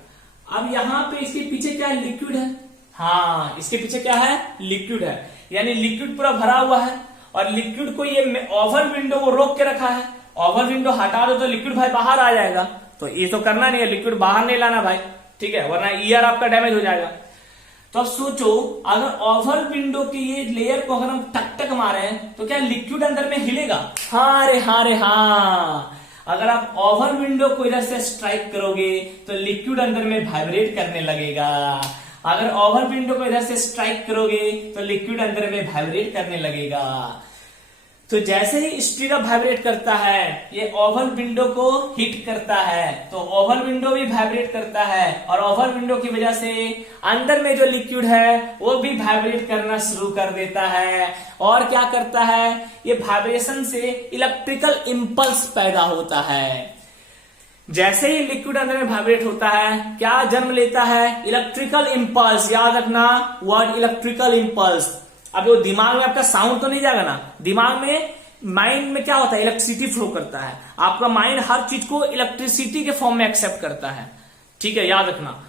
अब यहां पे इसके पीछे क्या है, लिक्विड है। हाँ, इसके पीछे क्या है, लिक्विड है। यानी लिक्विड पूरा भरा हुआ है और लिक्विड को ये ओवल विंडो को रोक के रखा है। ओवल विंडो हटा दो तो लिक्विड भाई बाहर आ जाएगा। तो ये तो करना नहीं है, लिक्विड बाहर नहीं लाना भाई, ठीक है, वरना ईयर आपका डैमेज हो जाएगा। तो अब सोचो अगर ओवर विंडो की ये लेयर को अगर हम टक टक मारे हैं तो क्या लिक्विड अंदर में हिलेगा? हाँ रे हाँ रे हाँ। अगर आप ओवर विंडो को इधर से स्ट्राइक करोगे तो लिक्विड अंदर में वाइब्रेट करने लगेगा। अगर ओवर विंडो को इधर से स्ट्राइक करोगे तो लिक्विड अंदर में वाइब्रेट करने लगेगा। तो जैसे ही स्टीरअप वाइब्रेट करता है ये ओवल विंडो को हिट करता है, तो ओवल विंडो भी वाइब्रेट करता है और ओवल विंडो की वजह से अंदर में जो लिक्विड है वो भी वाइब्रेट करना शुरू कर देता है। और क्या करता है, ये वाइब्रेशन से इलेक्ट्रिकल इंपल्स पैदा होता है। जैसे ही लिक्विड अंदर में वाइब्रेट होता है क्या जन्म लेता है? Electrical impulse. याद रखना वर्ड इलेक्ट्रिकल इंपल्स। अब वो दिमाग में आपका साउंड तो नहीं जाएगा ना, दिमाग में माइंड में क्या होता है, इलेक्ट्रिसिटी फ्लो करता है। आपका माइंड हर चीज को इलेक्ट्रिसिटी के फॉर्म में एक्सेप्ट करता है, ठीक है, याद रखना।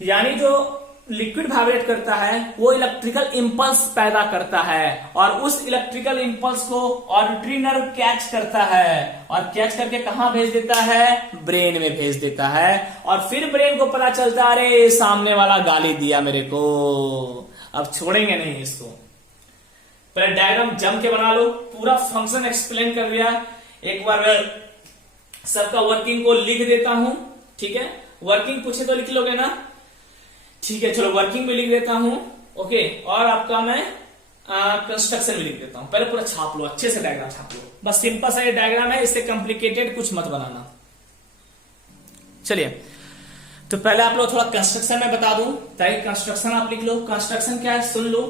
यानी जो लिक्विड वाइब्रेट करता है वो इलेक्ट्रिकल इंपल्स पैदा करता है और उस इलेक्ट्रिकल इंपल्स को ऑडिटरी नर्व कैच करता है और कैच करके कहां भेज देता है? ब्रेन में भेज देता है। और फिर ब्रेन को पता चलता है अरे सामने वाला गाली दिया मेरे को, अब छोड़ेंगे नहीं इसको। पहले डायग्राम जम के बना लो, पूरा फंक्शन एक्सप्लेन कर दिया। एक बार सबका वर्किंग को लिख देता हूं, ठीक है, वर्किंग पूछे तो लिख लोगे ना, ठीक है, चलो वर्किंग भी लिख देता हूं, ओके। और आपका मैं कंस्ट्रक्शन भी लिख देता हूं। पहले पूरा छाप लो, अच्छे से डायग्राम छाप लो, बस सिंपल सा ये डायग्राम है, इससे कॉम्प्लिकेटेड कुछ मत बनाना। चलिए तो पहले आप लोग थोड़ा कंस्ट्रक्शन में बता दूं ताकि कंस्ट्रक्शन आप लिख लो। कंस्ट्रक्शन क्या है सुन लो।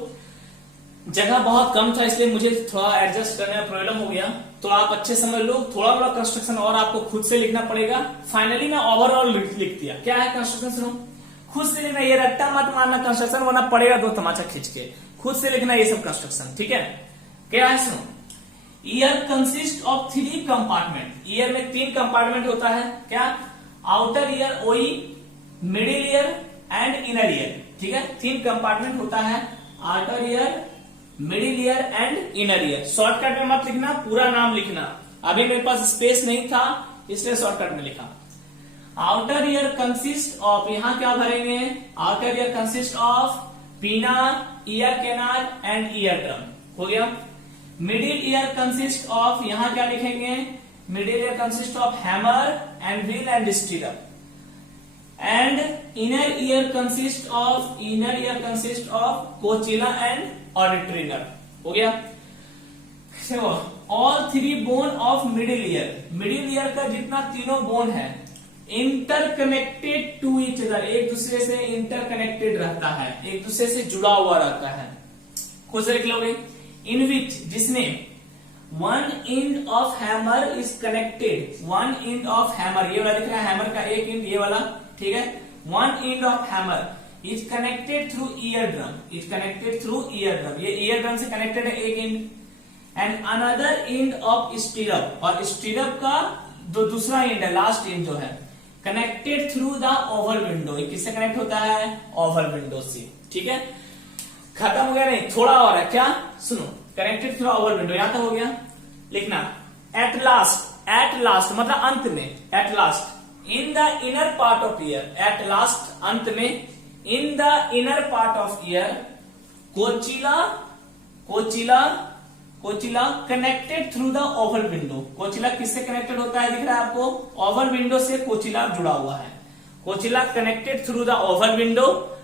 जगह बहुत कम था इसलिए मुझे थोड़ा एडजस्ट करने में प्रॉब्लम हो गया, तो आप अच्छे समझ लो। थोड़ा बड़ा कंस्ट्रक्शन और आपको खुद से लिखना पड़ेगा। फाइनली मैं ओवरऑल लिख दिया। क्या है कंस्ट्रक्शन सुनो, खुद से लिखना, ये रट्टा मत मारना कंस्ट्रक्शन, वरना पड़ेगा दो तमाचा खींच के। खुद से लिखना ये सब कंस्ट्रक्शन, ठीक है। क्या है सुनो, year consist of 3 compartment. Year में 3 कंपार्टमेंट होता है। क्या? आउटर ईयर ओई, middle ear and inner ear, ठीक है। 3 कंपार्टमेंट होता है, outer ear, middle year and inner ear. Shortcut में मत लिखना, पूरा नाम लिखना। अभी मेरे पास स्पेस नहीं था इसलिए शॉर्टकट में लिखा। आउटर ईयर कंसिस्ट ऑफ, यहां क्या भरेंगे, आउटर ईयर कंसिस्ट ऑफ पीना, ear canal and ear drum, हो गया। मिडिल ईयर कंसिस्ट ऑफ, यहां क्या लिखेंगे, middle ear consist of hammer and wheel and स्टीरअप। And inner ear consist of cochlea and auditory nerve, हो गया। All 3 bone of middle ear, middle ear का जितना तीनों बोन है इंटरकनेक्टेड टू ईच अदर, एक दूसरे से इंटरकनेक्टेड रहता है, एक दूसरे से जुड़ा हुआ रहता है। खुद से लिख लोगे। इन विच, जिसमें one end of hammer is connected, one end of hammer, ये वाला दिख रहा है हैमर का एक एंड, ये वाला, ठीक है। One end of hammer is connected through year drum, is connected through ear drum, ये ईयर ड्रम से कनेक्टेड है एक and. And another end of स्टीरअप, और स्टीरअप का जो दूसरा एंड है, लास्ट एंड जो है, connected through the oval window, किससे कनेक्ट होता है? ओवल विंडो से, ठीक है। खत्म हो गया? नहीं, थोड़ा और है। क्या? सुनो, कनेक्टेड थ्रू ओवल विंडो, यहां तक हो गया। लिखना एट लास्ट, एट लास्ट मतलब अंत में, at last in the inner part of year, at last अंत में, in the inner part of year, cochlea connected through the oval window. Cochlea किससे कनेक्टेड होता है दिख रहा है आपको? ओवल विंडो से कोचिला जुड़ा हुआ है। Cochlea connected through the oval window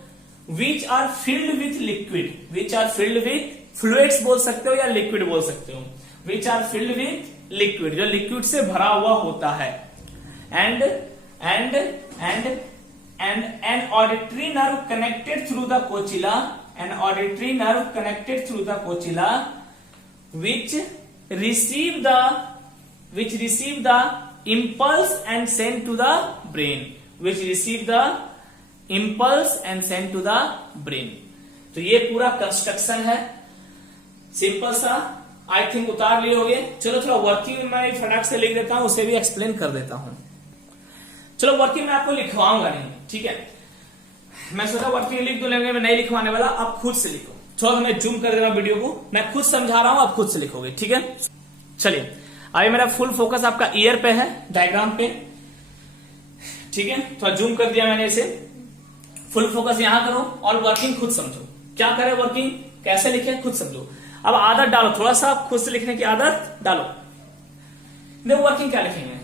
which are filled with liquid, which are filled with fluids बोल सकते हो या लिक्विड बोल सकते हो, which are filled with liquid, जो लिक्विड से भरा हुआ होता है। And an auditory nerve connected through the cochlea, an auditory nerve connected through the cochlea which receive the impulse and send to the brain, which receive the impulse and send to the brain। तो ये पूरा construction है, simple सा, I think उतार लिए होगे। चलो थोड़ा वर्किंग में फटाक से लिख देता हूं, उसे भी एक्सप्लेन कर देता हूं। चलो वर्किंग में आपको लिखवाऊंगा नहीं, ठीक है, मैं सोचा वर्किंग लिख दो, लेकिन मैं नहीं लिखवाने वाला, आप खुद से लिखो। थोड़ा मैं जूम कर देना वीडियो को, मैं खुद समझा रहा हूं, आप खुद से लिखोगे, ठीक है। चलिए अभी मेरा फुल फोकस आपका ईयर पे है, डायग्राम पे। ठीक है, थोड़ा जूम कर दिया मैंने इसे, फुल फोकस यहां करो और वर्किंग खुद समझो। क्या करे वर्किंग, कैसे लिखे खुद समझो। अब आदत डालो, थोड़ा सा खुद से लिखने की आदत डालो। देखो वर्किंग क्या लिखेंगे,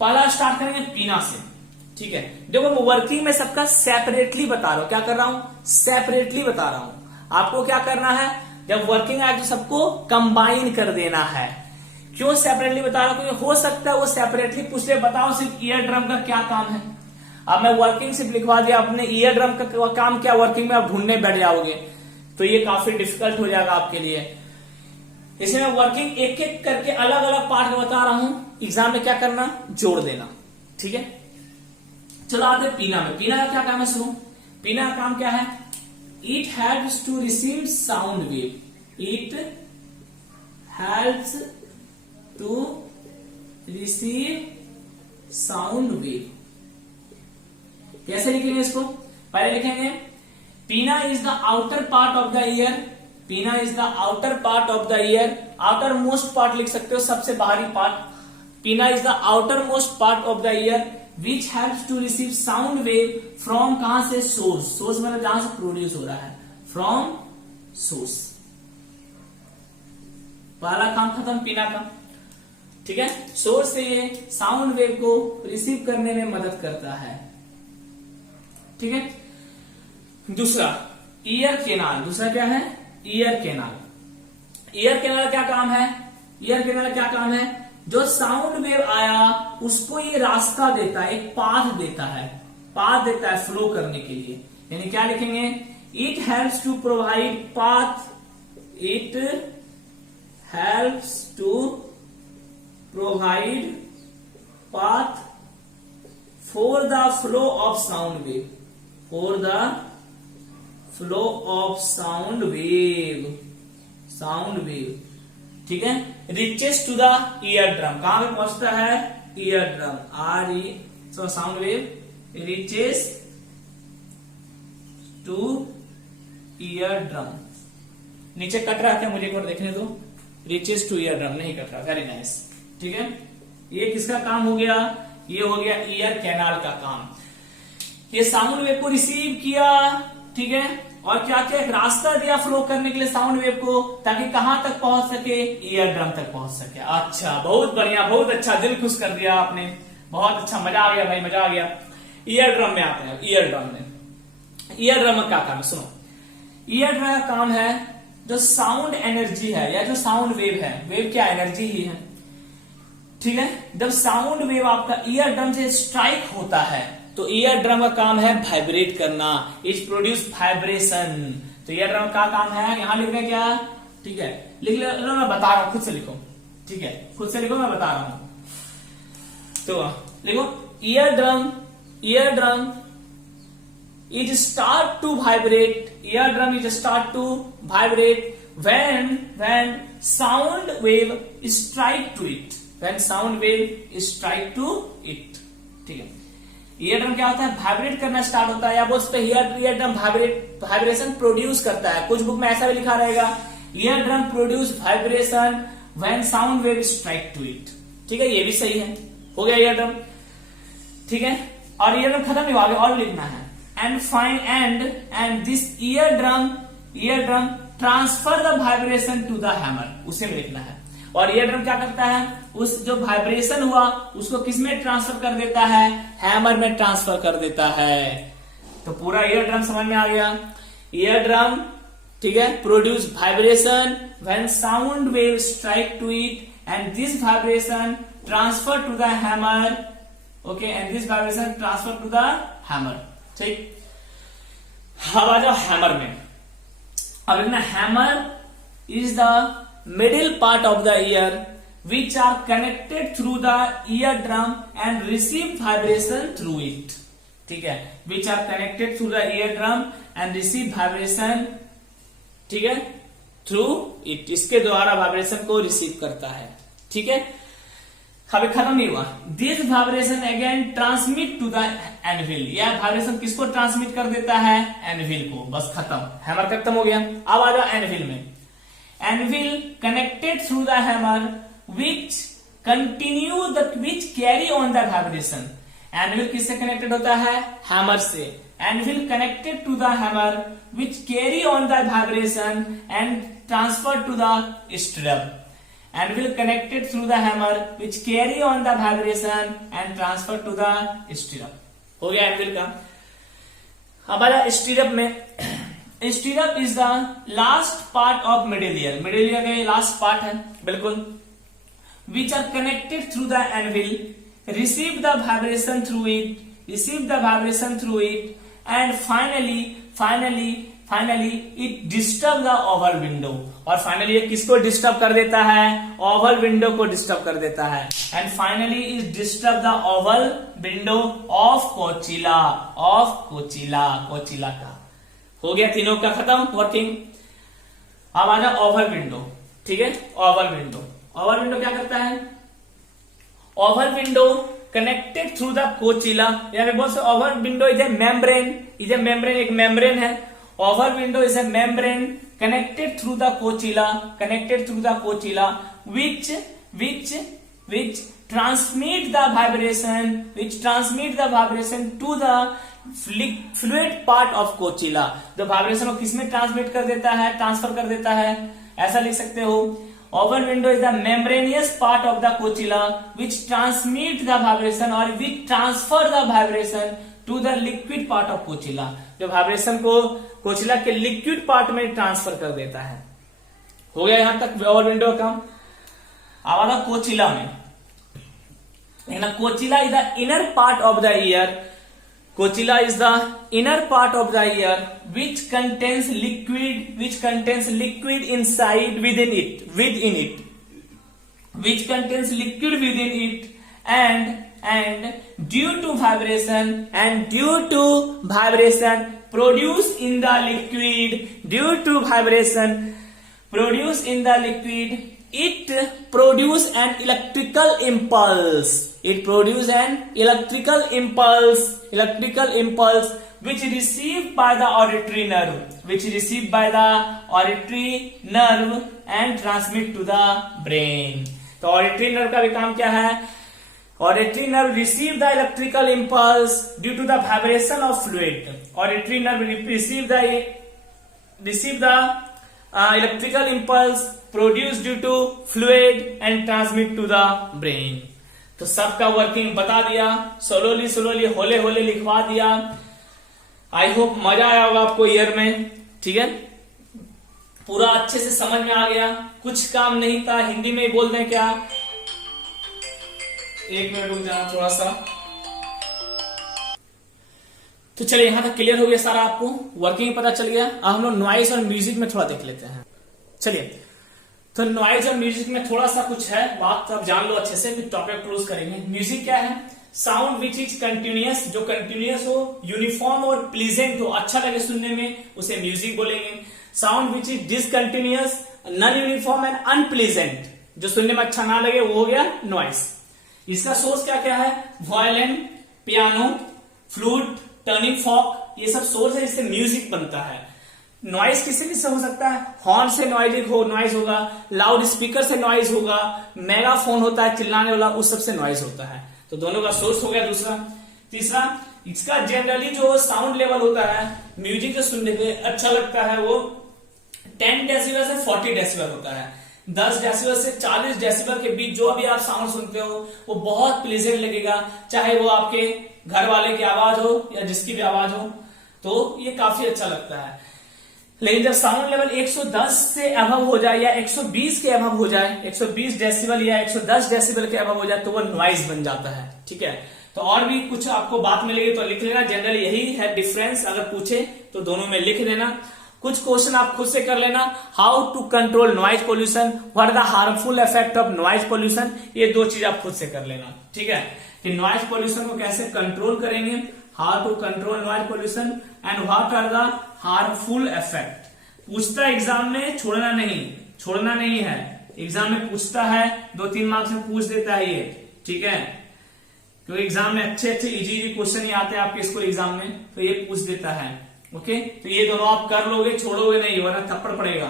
पहला स्टार्ट करेंगे पीना से, ठीक है। देखो वर्किंग में सबका सेपरेटली बता रहा हूं, क्या कर रहा हूं, सेपरेटली बता रहा हूं। आपको क्या करना है, जब वर्किंग आए तो सबको कंबाइन कर देना है। क्यों सेपरेटली बता रहा हूं, क्योंकि हो सकता है वो सेपरेटली पूछ ले, बताओ सिर्फ ईयर ड्रम का क्या काम है। अब मैं वर्किंग सिर्फ लिखवा दिया, अपने ईयर ड्रम का काम क्या वर्किंग में आप ढूंढने बैठ जाओगे तो ये काफी डिफिकल्ट हो जाएगा आपके लिए। इसलिए मैं वर्किंग एक एक करके अलग अलग पार्ट बता रहा हूं, एग्जाम में क्या करना, जोड़ देना, ठीक है। चलो आते पीना में। पीना का क्या काम है, सुनो। पीना का काम क्या है, it helps to receive sound wave, it helps to receive sound wave. कैसे लिखेंगे इसको, पहले लिखेंगे pinna is the outer part of the ear, pinna is the outer part of the ear, outer most part लिख सकते हो, सबसे बाहरी part. Pinna is the outer most part of the ear which helps to receive sound wave from, कहां से, source. Source मतलब जहां से प्रोड्यूस हो रहा है, फ्रॉम सोर्स। पहला काम खत्म पीना का, ठीक है। सोर्स से ये साउंड वेव को रिसीव करने में मदद करता है, ठीक है। दूसरा ईयर केनाल, दूसरा क्या है, ईयर केनाल। ईयर केनाल का क्या काम है, ईयर केनाल का क्या काम है, जो साउंड वेव आया उसको ये रास्ता देता है, एक पाथ देता है, पाथ देता है फ्लो करने के लिए। यानी क्या लिखेंगे, it helps to provide path, it helps to provide path for the flow of sound wave, for the flow of sound wave, sound wave, ठीक है। Reaches to the ear drum, कहां पे पहुंचता है, ear drum, R E, so sound wave reaches to ear drum. नीचे cut रहा है, मुझे एक बार देखने दो, रीचेस टू ईयर ड्रम नहीं कट रहा, वेरी नाइस, ठीक है। ये किसका काम हो गया, ये हो गया ईयर कैनाल का काम। ये साउंड वेव को रिसीव किया, ठीक है, और क्या क्या एक रास्ता दिया फ्लो करने के लिए साउंड वेव को, ताकि कहां तक पहुंच सके, ईयर ड्रम तक पहुंच सके। अच्छा, बहुत बढ़िया, बहुत अच्छा, दिल खुश कर दिया आपने, बहुत अच्छा, मजा आ गया भाई, मजा आ गया। ईयर ड्रम में आते हैं, ईयर ड्रम में, ईयर ड्रम का काम है, सुनो। ईयर ड्रम का काम है जो साउंड एनर्जी है या जो साउंड वेव है, वेव क्या एनर्जी ही है, ठीक है। जब साउंड वेव आपका ईयर ड्रम से स्ट्राइक होता है तो ईयर ड्रम का काम है वाइब्रेट करना, इज प्रोड्यूस वाइब्रेशन। तो ईयर ड्रम का काम है, यहां लिख रहे क्या, ठीक है, लिख लो, मैं बता रहा हूं, खुद से लिखो, ठीक है, खुद से लिखो, मैं बता रहा हूं। तो लिखो ear drum is start to vibrate, ear drum is start to vibrate when sound wave strike to it, when sound wave strike to it, ठीक है। ईयर ड्रम क्या होता है, वाइब्रेट करना स्टार्ट होता है, या बोल सकते ईयर ड्रम वाइब्रेशन प्रोड्यूस करता है। कुछ बुक में ऐसा भी लिखा रहेगा, ear drum produce vibration when sound wave strike to it, ठीक है, ये भी सही है, हो गया ईयर ड्रम, ठीक है। और ईयर ड्रम खत्म नहीं हुआ, आगे और लिखना है, and this ear drum transfer the vibration to the hammer, उसे में लिखना है। और ईयर ड्रम क्या करता है, उस जो वाइब्रेशन हुआ उसको किस में ट्रांसफर कर देता है, हैमर में ट्रांसफर कर देता है। तो पूरा ईयर ड्रम समझ में आ गया। ईयर ड्रम, ठीक है, produce vibration when sound wave strike to it and this vibration transfer to the hammer, okay, and this vibration transfer to the hammer, ठीक। अब आ जाओ हैमर में। अब लिखना, hammer is the middle part of the ear which are connected through the eardrum and receive vibration through it, ठीक है, which are connected through the eardrum and receive vibration, ठीक है, through it, इसके द्वारा vibration को receive करता है, ठीक है। अभी खत्म नहीं हुआ, this vibration again transmit to the anvil, यह वाइब्रेशन किसको ट्रांसमिट कर देता है, एनविल को, बस खत्म, हैमर खत्म हो गया। अब आ जाओ एनविल में। Anvil connected through the hammer which carry on the vibration, anvil किससे कनेक्टेड होता है? हैमर से। Anvil connected to the hammer which carry on the vibration and transfer to the stirrup. Anvil connected through the hammer which carry on the vibration and transfer to the stirrup। हो गया anvil का। हमारा stirrup में, stirrup is the last part of middle ear, middle ear का ये last part है बिल्कुल। Which are connected through the anvil, receive the vibration through it, receive the vibration through it and finally it disturb the oval window. और finally ये किसको disturb कर देता है? ओवल विंडो को डिस्टर्ब कर देता है। And finally it disturb the oval window of cochlea, cochlea का। हो गया तीनों का खत्म वर्किंग। अब आ जाओ ओवल विंडो, ठीक है। ओवल विंडो क्या करता है? Oval window connected through the cochlea, या बहुत से Oval window is a membrane, एक मेम्ब्रेन है। Oval window is a membrane connected through the cochila, which transmit the vibration to the fluid part of cochila। जो vibration को किसमें transmit कर देता है? ट्रांसफर कर देता है, ऐसा लिख सकते हो। Oval window is the membranous part of the cochila which transmit the vibration or which transfer the vibration to the liquid part of cochila। जो वाइब्रेशन को कोचिला के लिक्विड पार्ट में ट्रांसफर कर देता है। हो गया यहां तक ओवल विंडो का। आवाज कोचिला में, cochlea is the inner part of the year, cochlea is the inner part of the ear which contains liquid inside with in it and due to vibration produce in the liquid, it produce an electrical impulse which received by the auditory nerve and transmit to the brain। तो auditory nerve का भी काम क्या है? Auditory nerve receive the electrical impulse due to the vibration of fluid। Auditory nerve receive the electrical impulse produced due to fluid and transmit to the brain। तो सबका working बता दिया, स्लोली होले लिखवा दिया। आई होप मजा आया होगा आपको ईयर में, ठीक है। पूरा अच्छे से समझ में आ गया, कुछ काम नहीं था। हिंदी में बोल दें क्या? एक मिनट रुक जाना थोड़ा सा। तो चलिए यहां तक क्लियर हो गया सारा, आपको वर्किंग पता चल गया। अब हम लोग नॉइज और म्यूजिक में थोड़ा देख लेते हैं। चलिए, तो नॉइज और म्यूजिक में थोड़ा सा कुछ है बात, तो आप जान लो अच्छे से, फिर टॉपिक क्लोज करेंगे। म्यूजिक क्या है? साउंड विच इज कंटिन्यूअस, जो कंटिन्यूअस हो, यूनिफॉर्म और प्लीजेंट हो, अच्छा लगे सुनने में, उसे म्यूजिक बोलेंगे। Sound which is discontinuous, non uniform and unpleasant, जो सुनने में अच्छा ना लगे, वो हो गया नॉइस। इसका सोर्स क्या क्या है? Violin, piano, flute, turning fork, ये सब सोर्स है जिससे म्यूजिक बनता है। नॉइज किससे हो सकता है? हॉर्न से नॉइज होगा, लाउड स्पीकर से नॉइज होगा, मेगाफोन होता है चिल्लाने वाला, उस सबसे नॉइज होता है। तो दोनों का सोर्स हो गया दूसरा। तीसरा, इसका जनरली जो साउंड लेवल होता है, म्यूजिक जो सुनने में अच्छा लगता है, वो 10 डेसिबल से 40 डेसिबल होता है। 10 डेसिबल से 40 डेसिबल के बीच जो भी आप साउंड सुनते हो वो बहुत प्लीजेंट लगेगा, चाहे वो आपके घर वाले की आवाज हो या जिसकी भी आवाज हो, तो ये काफी अच्छा लगता है। लेकिन जब साउंड लेवल 110 से अबव हो जाए या 120 के अबव हो जाए, 120 डेसिबल या 110 डेसिबल के अबव हो जाए, तो वो नॉइज बन जाता है। ठीक है, तो और भी कुछ आपको बात मिलेगी तो लिख लेना। जनरली यही है डिफरेंस, अगर पूछे तो दोनों में लिख देना। कुछ क्वेश्चन आप खुद से कर लेना। How to control noise pollution, what the harmful effect of noise pollution, ये दो चीज आप खुद से कर लेना। ठीक है, कि नॉइज पोल्यूशन को कैसे कंट्रोल करेंगे, how to control noise pollution and what are the harmful effect. पूछता एग्जाम में, छोड़ना नहीं है। एग्जाम में पूछता है, 2-3 मार्क्स में पूछ देता है ये। ठीक है, क्योंकि एग्जाम में अच्छे इजी क्वेश्चन ही आते हैं आपके स्कूल एग्जाम में, तो ये पूछ देता है। ओके, तो ये दोनों आप कर लोगे, छोड़ोगे नहीं, वरना थप्पड़ पड़ेगा।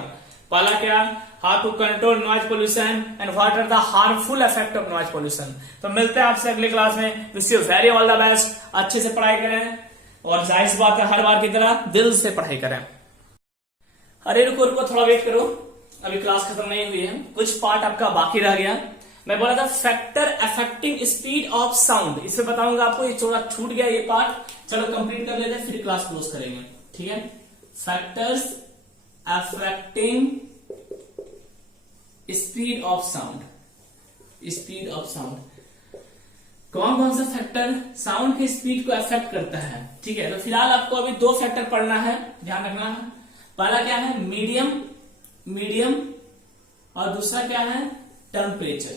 पहला क्या, how to control noise pollution and what are the harmful effect of noise pollution. तो मिलते हैं आपसे अगले क्लास में। Wish you very all the best. अच्छे से पढ़ाई करें और जाहिर सी बात है हर बार की तरह दिल से पढ़ाई करें। अरे रुको थोड़ा वेट करो, अभी क्लास खत्म नहीं हुई है, कुछ पार्ट आपका बाकी रह गया। मैं बोला था factor affecting speed of sound, इसे बताऊंगा आपको, ये थोड़ा छूट गया ये पार्ट। चलो कंप्लीट कर लेते हैं फिर क्लास क्लोज करेंगे, ठीक है। Factors affecting speed of sound, speed of sound, कौन कौन सा फैक्टर साउंड की स्पीड को अफेक्ट करता है, ठीक है। तो फिलहाल आपको अभी दो फैक्टर पढ़ना है, ध्यान रखना है। पहला क्या है, मीडियम और दूसरा क्या है, टेम्परेचर।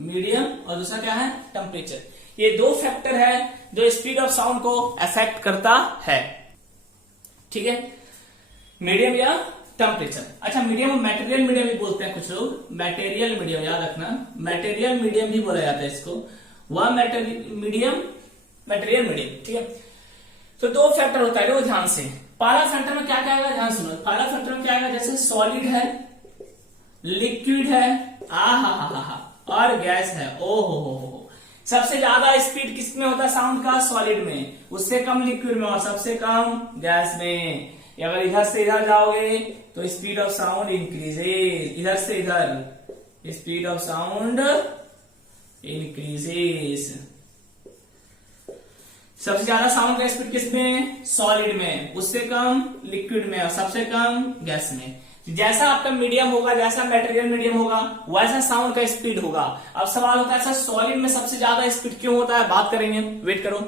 मीडियम और दूसरा क्या है, टेम्परेचर। ये दो फैक्टर है जो स्पीड ऑफ साउंड को अफेक्ट करता है, ठीक है। मीडियम या टेम्परेचर। अच्छा, मीडियम मटेरियल मीडियम भी बोलते हैं कुछ लोग, मटेरियल मीडियम याद रखना, मटेरियल मीडियम भी बोला जाता है इसको, वह मटेरियल मीडियम, ठीक है। तो दो फैक्टर होता है, वो ध्यान से। पहला फैक्टर में क्या क्या आएगा, ध्यान सुनो। पहला फैक्टर में क्या आएगा, जैसे सॉलिड है, लिक्विड है, हा और गैस है, ओ हो। सबसे ज्यादा स्पीड किसमें होता है साउंड का, सॉलिड में, उससे कम लिक्विड में और सबसे कम गैस में। अगर इधर से इधर जाओगे तो स्पीड ऑफ साउंड इंक्रीजेज, इधर से इधर स्पीड ऑफ साउंड इंक्रीजेज। सबसे ज्यादा साउंड का स्पीड किसमें, सॉलिड में, उससे कम लिक्विड में और सबसे कम गैस में। जैसा आपका मीडियम होगा, जैसा मटेरियल मीडियम होगा, वैसा साउंड का स्पीड होगा। अब सवाल होता है सर सॉलिड में सबसे ज्यादा स्पीड क्यों होता है, बात करेंगे, वेट करो।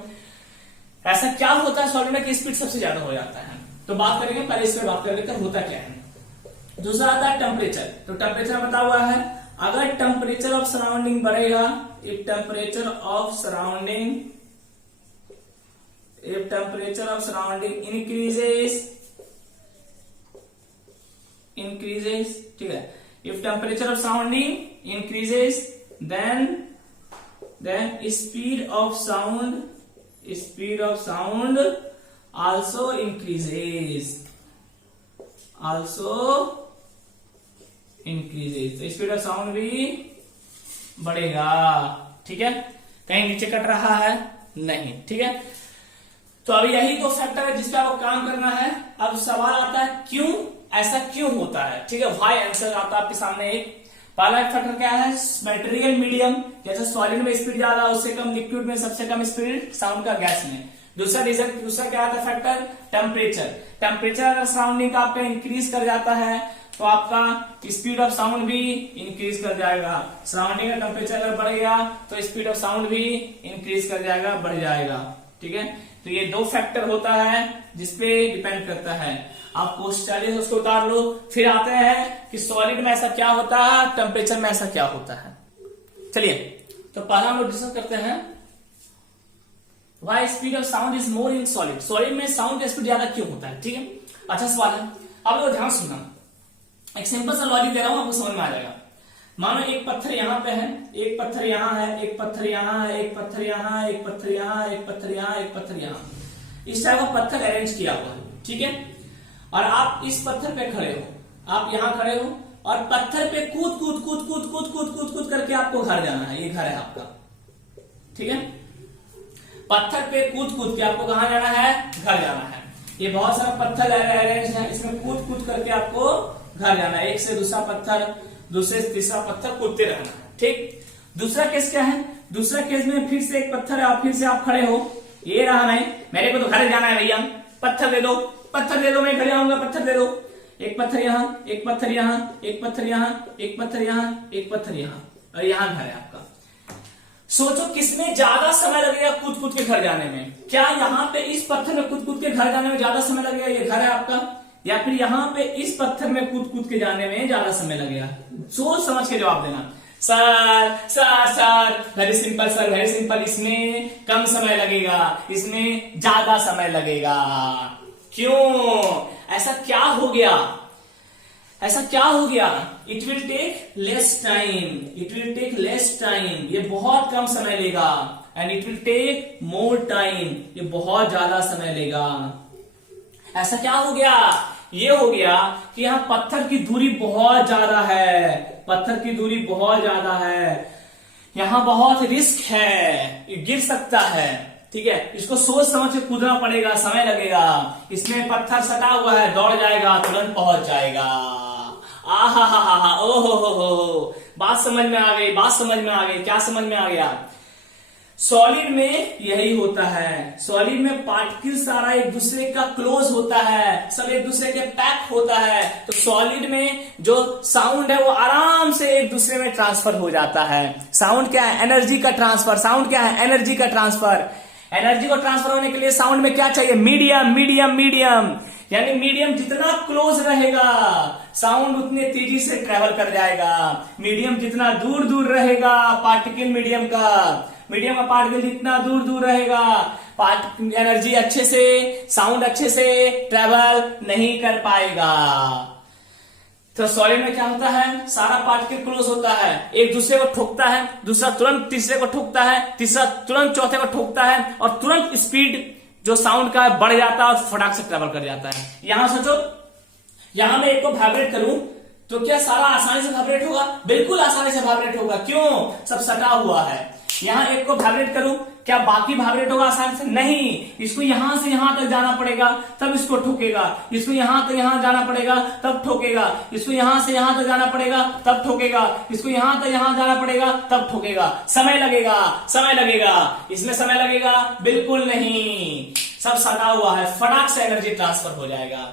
ऐसा क्या होता है सॉलिड में कि स्पीड सबसे ज्यादा हो जाता है, तो बात करेंगे, पहले इस पर बात कर लेते हैं होता क्या है। दूसरा आता है टेम्परेचर। तो टेम्परेचर बता हुआ है, अगर टेम्परेचर ऑफ सराउंडिंग बढ़ेगा, if temperature of surrounding increases, ठीक है। If temperature of surrounding increases, then speed of sound also increases, तो स्पीड ऑफ साउंड भी बढ़ेगा, ठीक है। कहीं नीचे कट रहा है नहीं, ठीक है। तो अभी यही दो फैक्टर है जिसका आपको काम करना है। अब सवाल आता है क्यों, ऐसा क्यों होता है, ठीक है। वाई आंसर आता है आपके सामने एक। पहला फैक्टर क्या है, मटेरियल मीडियम, जैसे सॉलिड में स्पीड ज्यादा, उससे कम लिक्विड में, सबसे कम स्पीड साउंड का गैस में। दूसरा क्या आता है फैक्टर, टेम्परेचर अगर सराउंडिंग का आपका इंक्रीज कर जाता है तो आपका स्पीड ऑफ साउंड भी इंक्रीज कर जाएगा। सराउंडिंग का टेम्परेचर अगर बढ़ेगा तो स्पीड ऑफ साउंड भी इंक्रीज कर जाएगा, बढ़ जाएगा, ठीक है। तो ये दो फैक्टर होता है जिसपे डिपेंड करता है। आप क्वेश्चन चलिए उसको उतार लो, फिर आते हैं कि सॉलिड में ऐसा क्या होता है, टेम्परेचर में ऐसा क्या होता है। चलिए तो पहला हम लोग डिस्कस करते हैं why speed of sound is more in solid. Solid में साउंड का स्पीड ज्यादा क्यों होता है, ठीक है। अच्छा सवाल है, अब लोग ध्यान सुनना, एक सिंपल सा लॉजिक दे रहा हूं, आपको समझ में आ जाएगा। मानो एक पत्थर यहां पे है, एक पत्थर यहां है, एक पत्थर यहां है, एक पत्थर यहां है, एक पत्थर यहां, एक पत्थर यहां, एक पत्थर यहां, इस टाइप का पत्थर अरेंज किया हुआ है, ठीक है। और आप इस पत्थर पे खड़े हो, आप यहां खड़े हो और पत्थर पे कूद कूद कूद कूद कूद कूद कूद कूद करके आपको घर जाना है, ये घर है आपका, ठीक है। पत्थर पे कूद कूद के आपको कहां जाना है, घर जाना है। ये बहुत सारा पत्थर अरेंज है, इसमें कूद कूद करके आपको घर जाना है, एक से दूसरा पत्थर, दूसरे से तीसरा पत्थर कूदते रहना है, ठीक। दूसरा केस क्या है, दूसरा केस में फिर से एक पत्थर है और फिर से आप खड़े हो, ये रहा नहीं, मेरे को तो घर जाना है भैया, पत्थर दे दो, मैं घर जाऊंगा, पत्थर दे दो। एक पत्थर यहां, एक पत्थर यहां, एक पत्थर यहां, एक पत्थर यहां, एक पत्थर यहां, और यहां घर है आपका। सोचो किसमें ज्यादा समय लगेगा कूद कूद के घर जाने में, क्या यहाँ पे इस पत्थर में कूद कूद के घर जाने में ज्यादा समय लगेगा, ये घर है आपका, या फिर यहाँ पे इस पत्थर में कूद कूद के जाने में ज्यादा समय लगेगा। सोच समझ के जवाब देना। Sir very simple sir, very simple, इसमें कम समय लगेगा, इसमें ज्यादा समय लगेगा। क्यों, ऐसा क्या हो गया, ऐसा क्या हो गया, it will take less time, it will take less time, ये बहुत कम समय लेगा, and it will take more time, ये बहुत ज्यादा समय लेगा। ऐसा क्या हो गया ये हो गया कि यहाँ पत्थर की दूरी बहुत ज्यादा है, पत्थर की दूरी बहुत ज्यादा है, यहाँ बहुत रिस्क है, ये गिर सकता है, ठीक है। इसको सोच समझ के कूदना पड़ेगा, समय लगेगा। इसमें पत्थर सटा हुआ है, दौड़ जाएगा, तुरंत पहुंच जाएगा। आहा हा हा हा, ओ हो, बात समझ में आ गई, बात समझ में आ गई। क्या समझ में आ गया? सॉलिड में यही होता है, सॉलिड में पार्टिकल सारा एक दूसरे का क्लोज होता है, सब एक दूसरे के पैक होता है। तो सॉलिड में जो साउंड है वो आराम से एक दूसरे में ट्रांसफर हो जाता है। साउंड क्या है? एनर्जी का ट्रांसफर। साउंड क्या है? एनर्जी का ट्रांसफर। एनर्जी को ट्रांसफर होने के लिए साउंड में क्या चाहिए? Medium, medium, medium. यानी मीडियम जितना क्लोज रहेगा साउंड उतने तेजी से ट्रेवल कर जाएगा। मीडियम जितना दूर दूर रहेगा, पार्टिकल मीडियम का पार्टिकल जितना दूर दूर रहेगा, एनर्जी अच्छे से, साउंड अच्छे से ट्रेवल नहीं कर पाएगा। तो सॉलिड में क्या होता है? सारा पार्टिकल क्लोज होता है, एक दूसरे को ठोकता है, दूसरा तुरंत तीसरे को ठोकता है, तीसरा तुरंत चौथे को ठोकता है, और तुरंत स्पीड जो साउंड का बढ़ जाता है और फटाक से ट्रेवल कर जाता है। यहां सोचो, यहां मैं एक को वाइब्रेट करूं तो क्या सारा आसानी से वाइब्रेट होगा? बिल्कुल आसानी से वाइब्रेट होगा। क्यों? सब सटा हुआ है। यहां एक को वाइब्रेट करूं, क्या बाकी वाइब्रेट होगा आसानी से? नहीं, इसको यहां से यहां तक जाना पड़ेगा तब इसको ठोकेगा, इसको यहां तक यहां जाना पड़ेगा तब ठोकेगा, इसको यहां से यहां तक जाना पड़ेगा तब ठोकेगा, इसको यहां तक यहां जाना पड़ेगा तब ठोकेगा। समय लगेगा, समय लगेगा। इसमें समय लगेगा? बिल्कुल नहीं, सब सटा हुआ है, फटाक से एनर्जी ट्रांसफर हो जाएगा।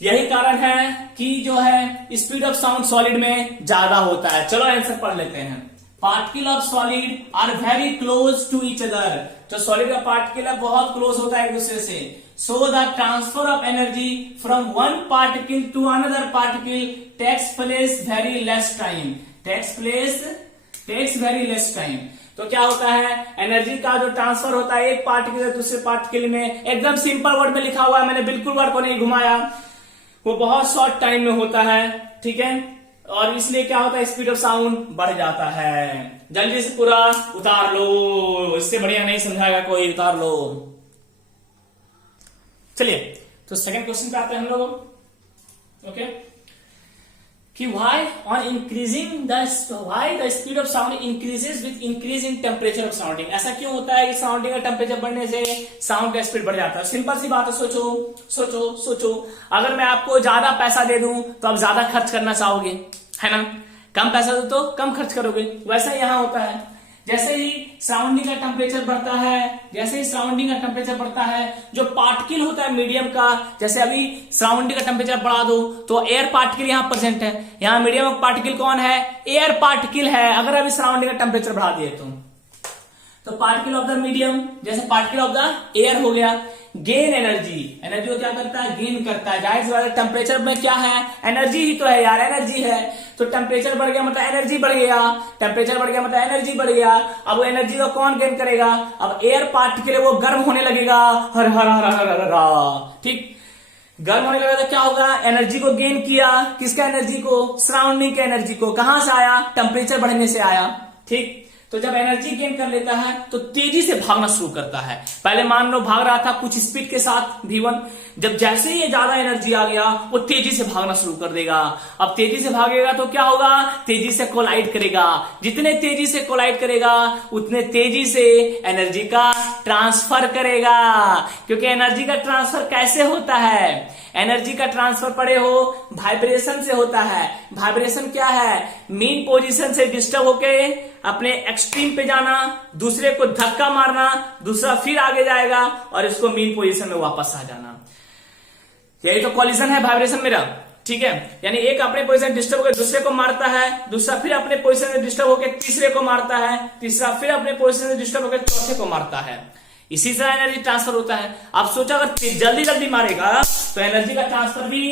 यही कारण है कि जो है स्पीड ऑफ साउंड सॉलिड में ज्यादा होता है। चलो आंसर पढ़ लेते हैं। Particle of solid are very close to each other. जो सॉलिड का पार्टिकल है बहुत क्लोज होता है एक दूसरे से। So the transfer of energy from one particle to another particle takes place very less time. Takes very less time. तो क्या होता है? एनर्जी का जो ट्रांसफर होता है एक पार्टिकल से दूसरे पार्टिकल में, एकदम सिंपल वर्ड में लिखा हुआ है, मैंने बिल्कुल वर्ड को नहीं घुमाया, वो बहुत शॉर्ट टाइम में होता है, ठीक है। और इसलिए क्या होता है? स्पीड ऑफ साउंड बढ़ जाता है। जल्दी से पूरा उतार लो, इससे बढ़िया नहीं समझाएगा कोई, उतार लो। चलिए तो सेकंड क्वेश्चन पे आते हैं हम लोग। ओके, कि why the speed of sound increases with increase in temperature of sounding। ऐसा क्यों होता है कि साउंडिंग का टेम्परेचर बढ़ने से साउंड का स्पीड बढ़ जाता है? सिंपल सी बात है, सोचो। अगर मैं आपको ज्यादा पैसा दे दूं तो आप ज्यादा खर्च करना चाहोगे, है ना? कम पैसा दो तो कम खर्च करोगे। वैसा ही यहां होता है। जैसे ही सराउंडिंग का टेम्परेचर बढ़ता है, जो पार्टिकल होता है मीडियम का, जैसे अभी सराउंडिंग का टेम्परेचर बढ़ा दो तो एयर पार्टिकल यहां प्रेजेंट है, यहां मीडियम का पार्टिकल कौन है? एयर पार्टिकल है। अगर अभी सराउंडिंग का टेम्परेचर बढ़ा दिए तो पार्टिकल ऑफ द मीडियम जैसे पार्टिकल ऑफ द एयर हो गया, गेन एनर्जी को क्या करता है? गेन करता है। जाहिर सी बात है, टेम्परेचर में क्या है? एनर्जी ही तो है यार, एनर्जी है। तो टेम्परेचर बढ़ गया मतलब एनर्जी बढ़ गया, टेम्परेचर बढ़ गया मतलब एनर्जी बढ़ गया। अब वो एनर्जी को कौन गेन करेगा? अब एयर पार्टिकल है वो गर्म होने लगेगा, हर हर हर हर हर हर, ठीक। गर्म होने लगेगा तो क्या होगा? एनर्जी को गेन किया। किसका एनर्जी को? सराउंडिंग के एनर्जी को। कहां से आया? टेम्परेचर बढ़ने से आया, ठीक। तो जब एनर्जी गेन कर लेता है तो तेजी से भागना शुरू करता है। पहले मान लो भाग रहा था कुछ स्पीड के साथ v1, जब जैसे ही ये ज्यादा एनर्जी आ गया वो तेजी से भागना शुरू कर देगा। अब तेजी से भागेगा तो क्या होगा? तेजी से कोलाइड करेगा। जितने तेजी से कोलाइड करेगा उतने तेजी से एनर्जी का ट्रांसफर करेगा। क्योंकि एनर्जी का ट्रांसफर कैसे होता है? एनर्जी का ट्रांसफर पढ़े हो, वाइब्रेशन से होता है। वाइब्रेशन क्या है? मीन पोजीशन से डिस्टर्ब होके अपने एक्सट्रीम पे जाना, दूसरे को धक्का मारना, दूसरा फिर आगे जाएगा और इसको मीन पोजीशन में वापस आ जाना। यही तो कॉलिजन है वाइब्रेशन मेरा, ठीक है। यानी एक अपने पोजीशन डिस्टर्ब होकर दूसरे को मारता है, दूसरा फिर अपने पोजीशन में डिस्टर्ब होकर तीसरे को मारता है, तीसरा फिर अपने पोजीशन में डिस्टर्ब होकर चौथे को मारता है। इसी तरह एनर्जी ट्रांसफर होता है। आप सोचा अगर जल्दी जल्दी मारेगा तो एनर्जी का ट्रांसफर भी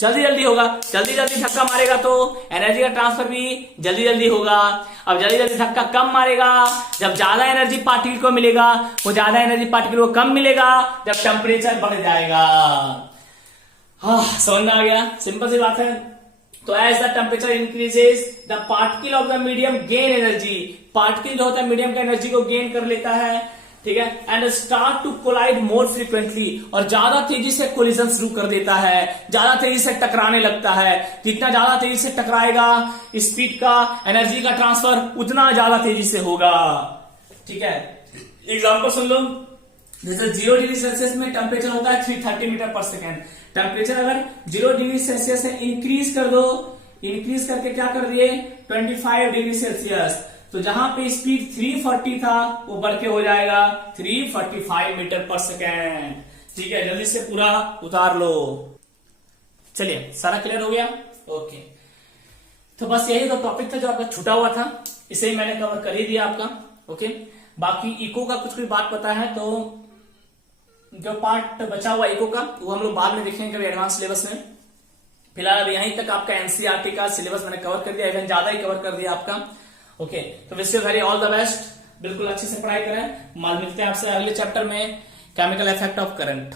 जल्दी जल्दी होगा, जल्दी जल्दी धक्का मारेगा तो एनर्जी का ट्रांसफर भी जल्दी जल्दी होगा। अब जल्दी जल्दी धक्का कम मारेगा, जब ज्यादा एनर्जी पार्टिकल को मिलेगा, वो ज्यादा एनर्जी पार्टिकल को कम मिलेगा जब टेम्परेचर बढ़ जाएगा। समझ में आ गया? सिंपल सी बात है। तो as the temperature increases the particle of the medium gain energy. Particle जो होता है मीडियम का एनर्जी को गेन कर लेता है। ठीक है, and start to collide more frequently, और ज्यादा तेजी से कोलिजन शुरू कर देता है, ज्यादा तेजी से टकराने लगता है। जितना ज्यादा तेजी से टकराएगा, स्पीड का, एनर्जी का ट्रांसफर उतना ज्यादा तेजी से होगा। ठीक है, एग्जाम्पल सुन लो। जैसे 0 डिग्री सेल्सियस में टेम्परेचर होता है 330 मीटर पर सेकेंड। टेम्परेचर अगर 0 डिग्री सेल्सियस से इंक्रीज कर दो, इंक्रीज करके क्या कर दिए 25 डिग्री सेल्सियस, तो जहां पे स्पीड 340 था वो बढ़ के हो जाएगा 345 मीटर पर सेकेंड। ठीक है, जल्दी से पूरा उतार लो। चलिए, सारा क्लियर हो गया? ओके, तो बस यही तो टॉपिक था जो आपका छूटा हुआ था, इसे ही मैंने कवर कर ही दिया आपका। ओके, बाकी इको का कुछ बात पता है तो जो पार्ट बचा हुआ इको का वो हम लोग बाद में देखेंगे एडवांस सिलेबस में। फिलहाल अब यहीं तक आपका एनसीईआरटी का सिलेबस मैंने कवर कर दिया, इवन ज्यादा ही कवर कर दिया आपका। ओके, तो wish you very all the best, बिल्कुल अच्छे से पढ़ाई करें। मिलते हैं आपसे अगले चैप्टर में, केमिकल इफेक्ट ऑफ करंट।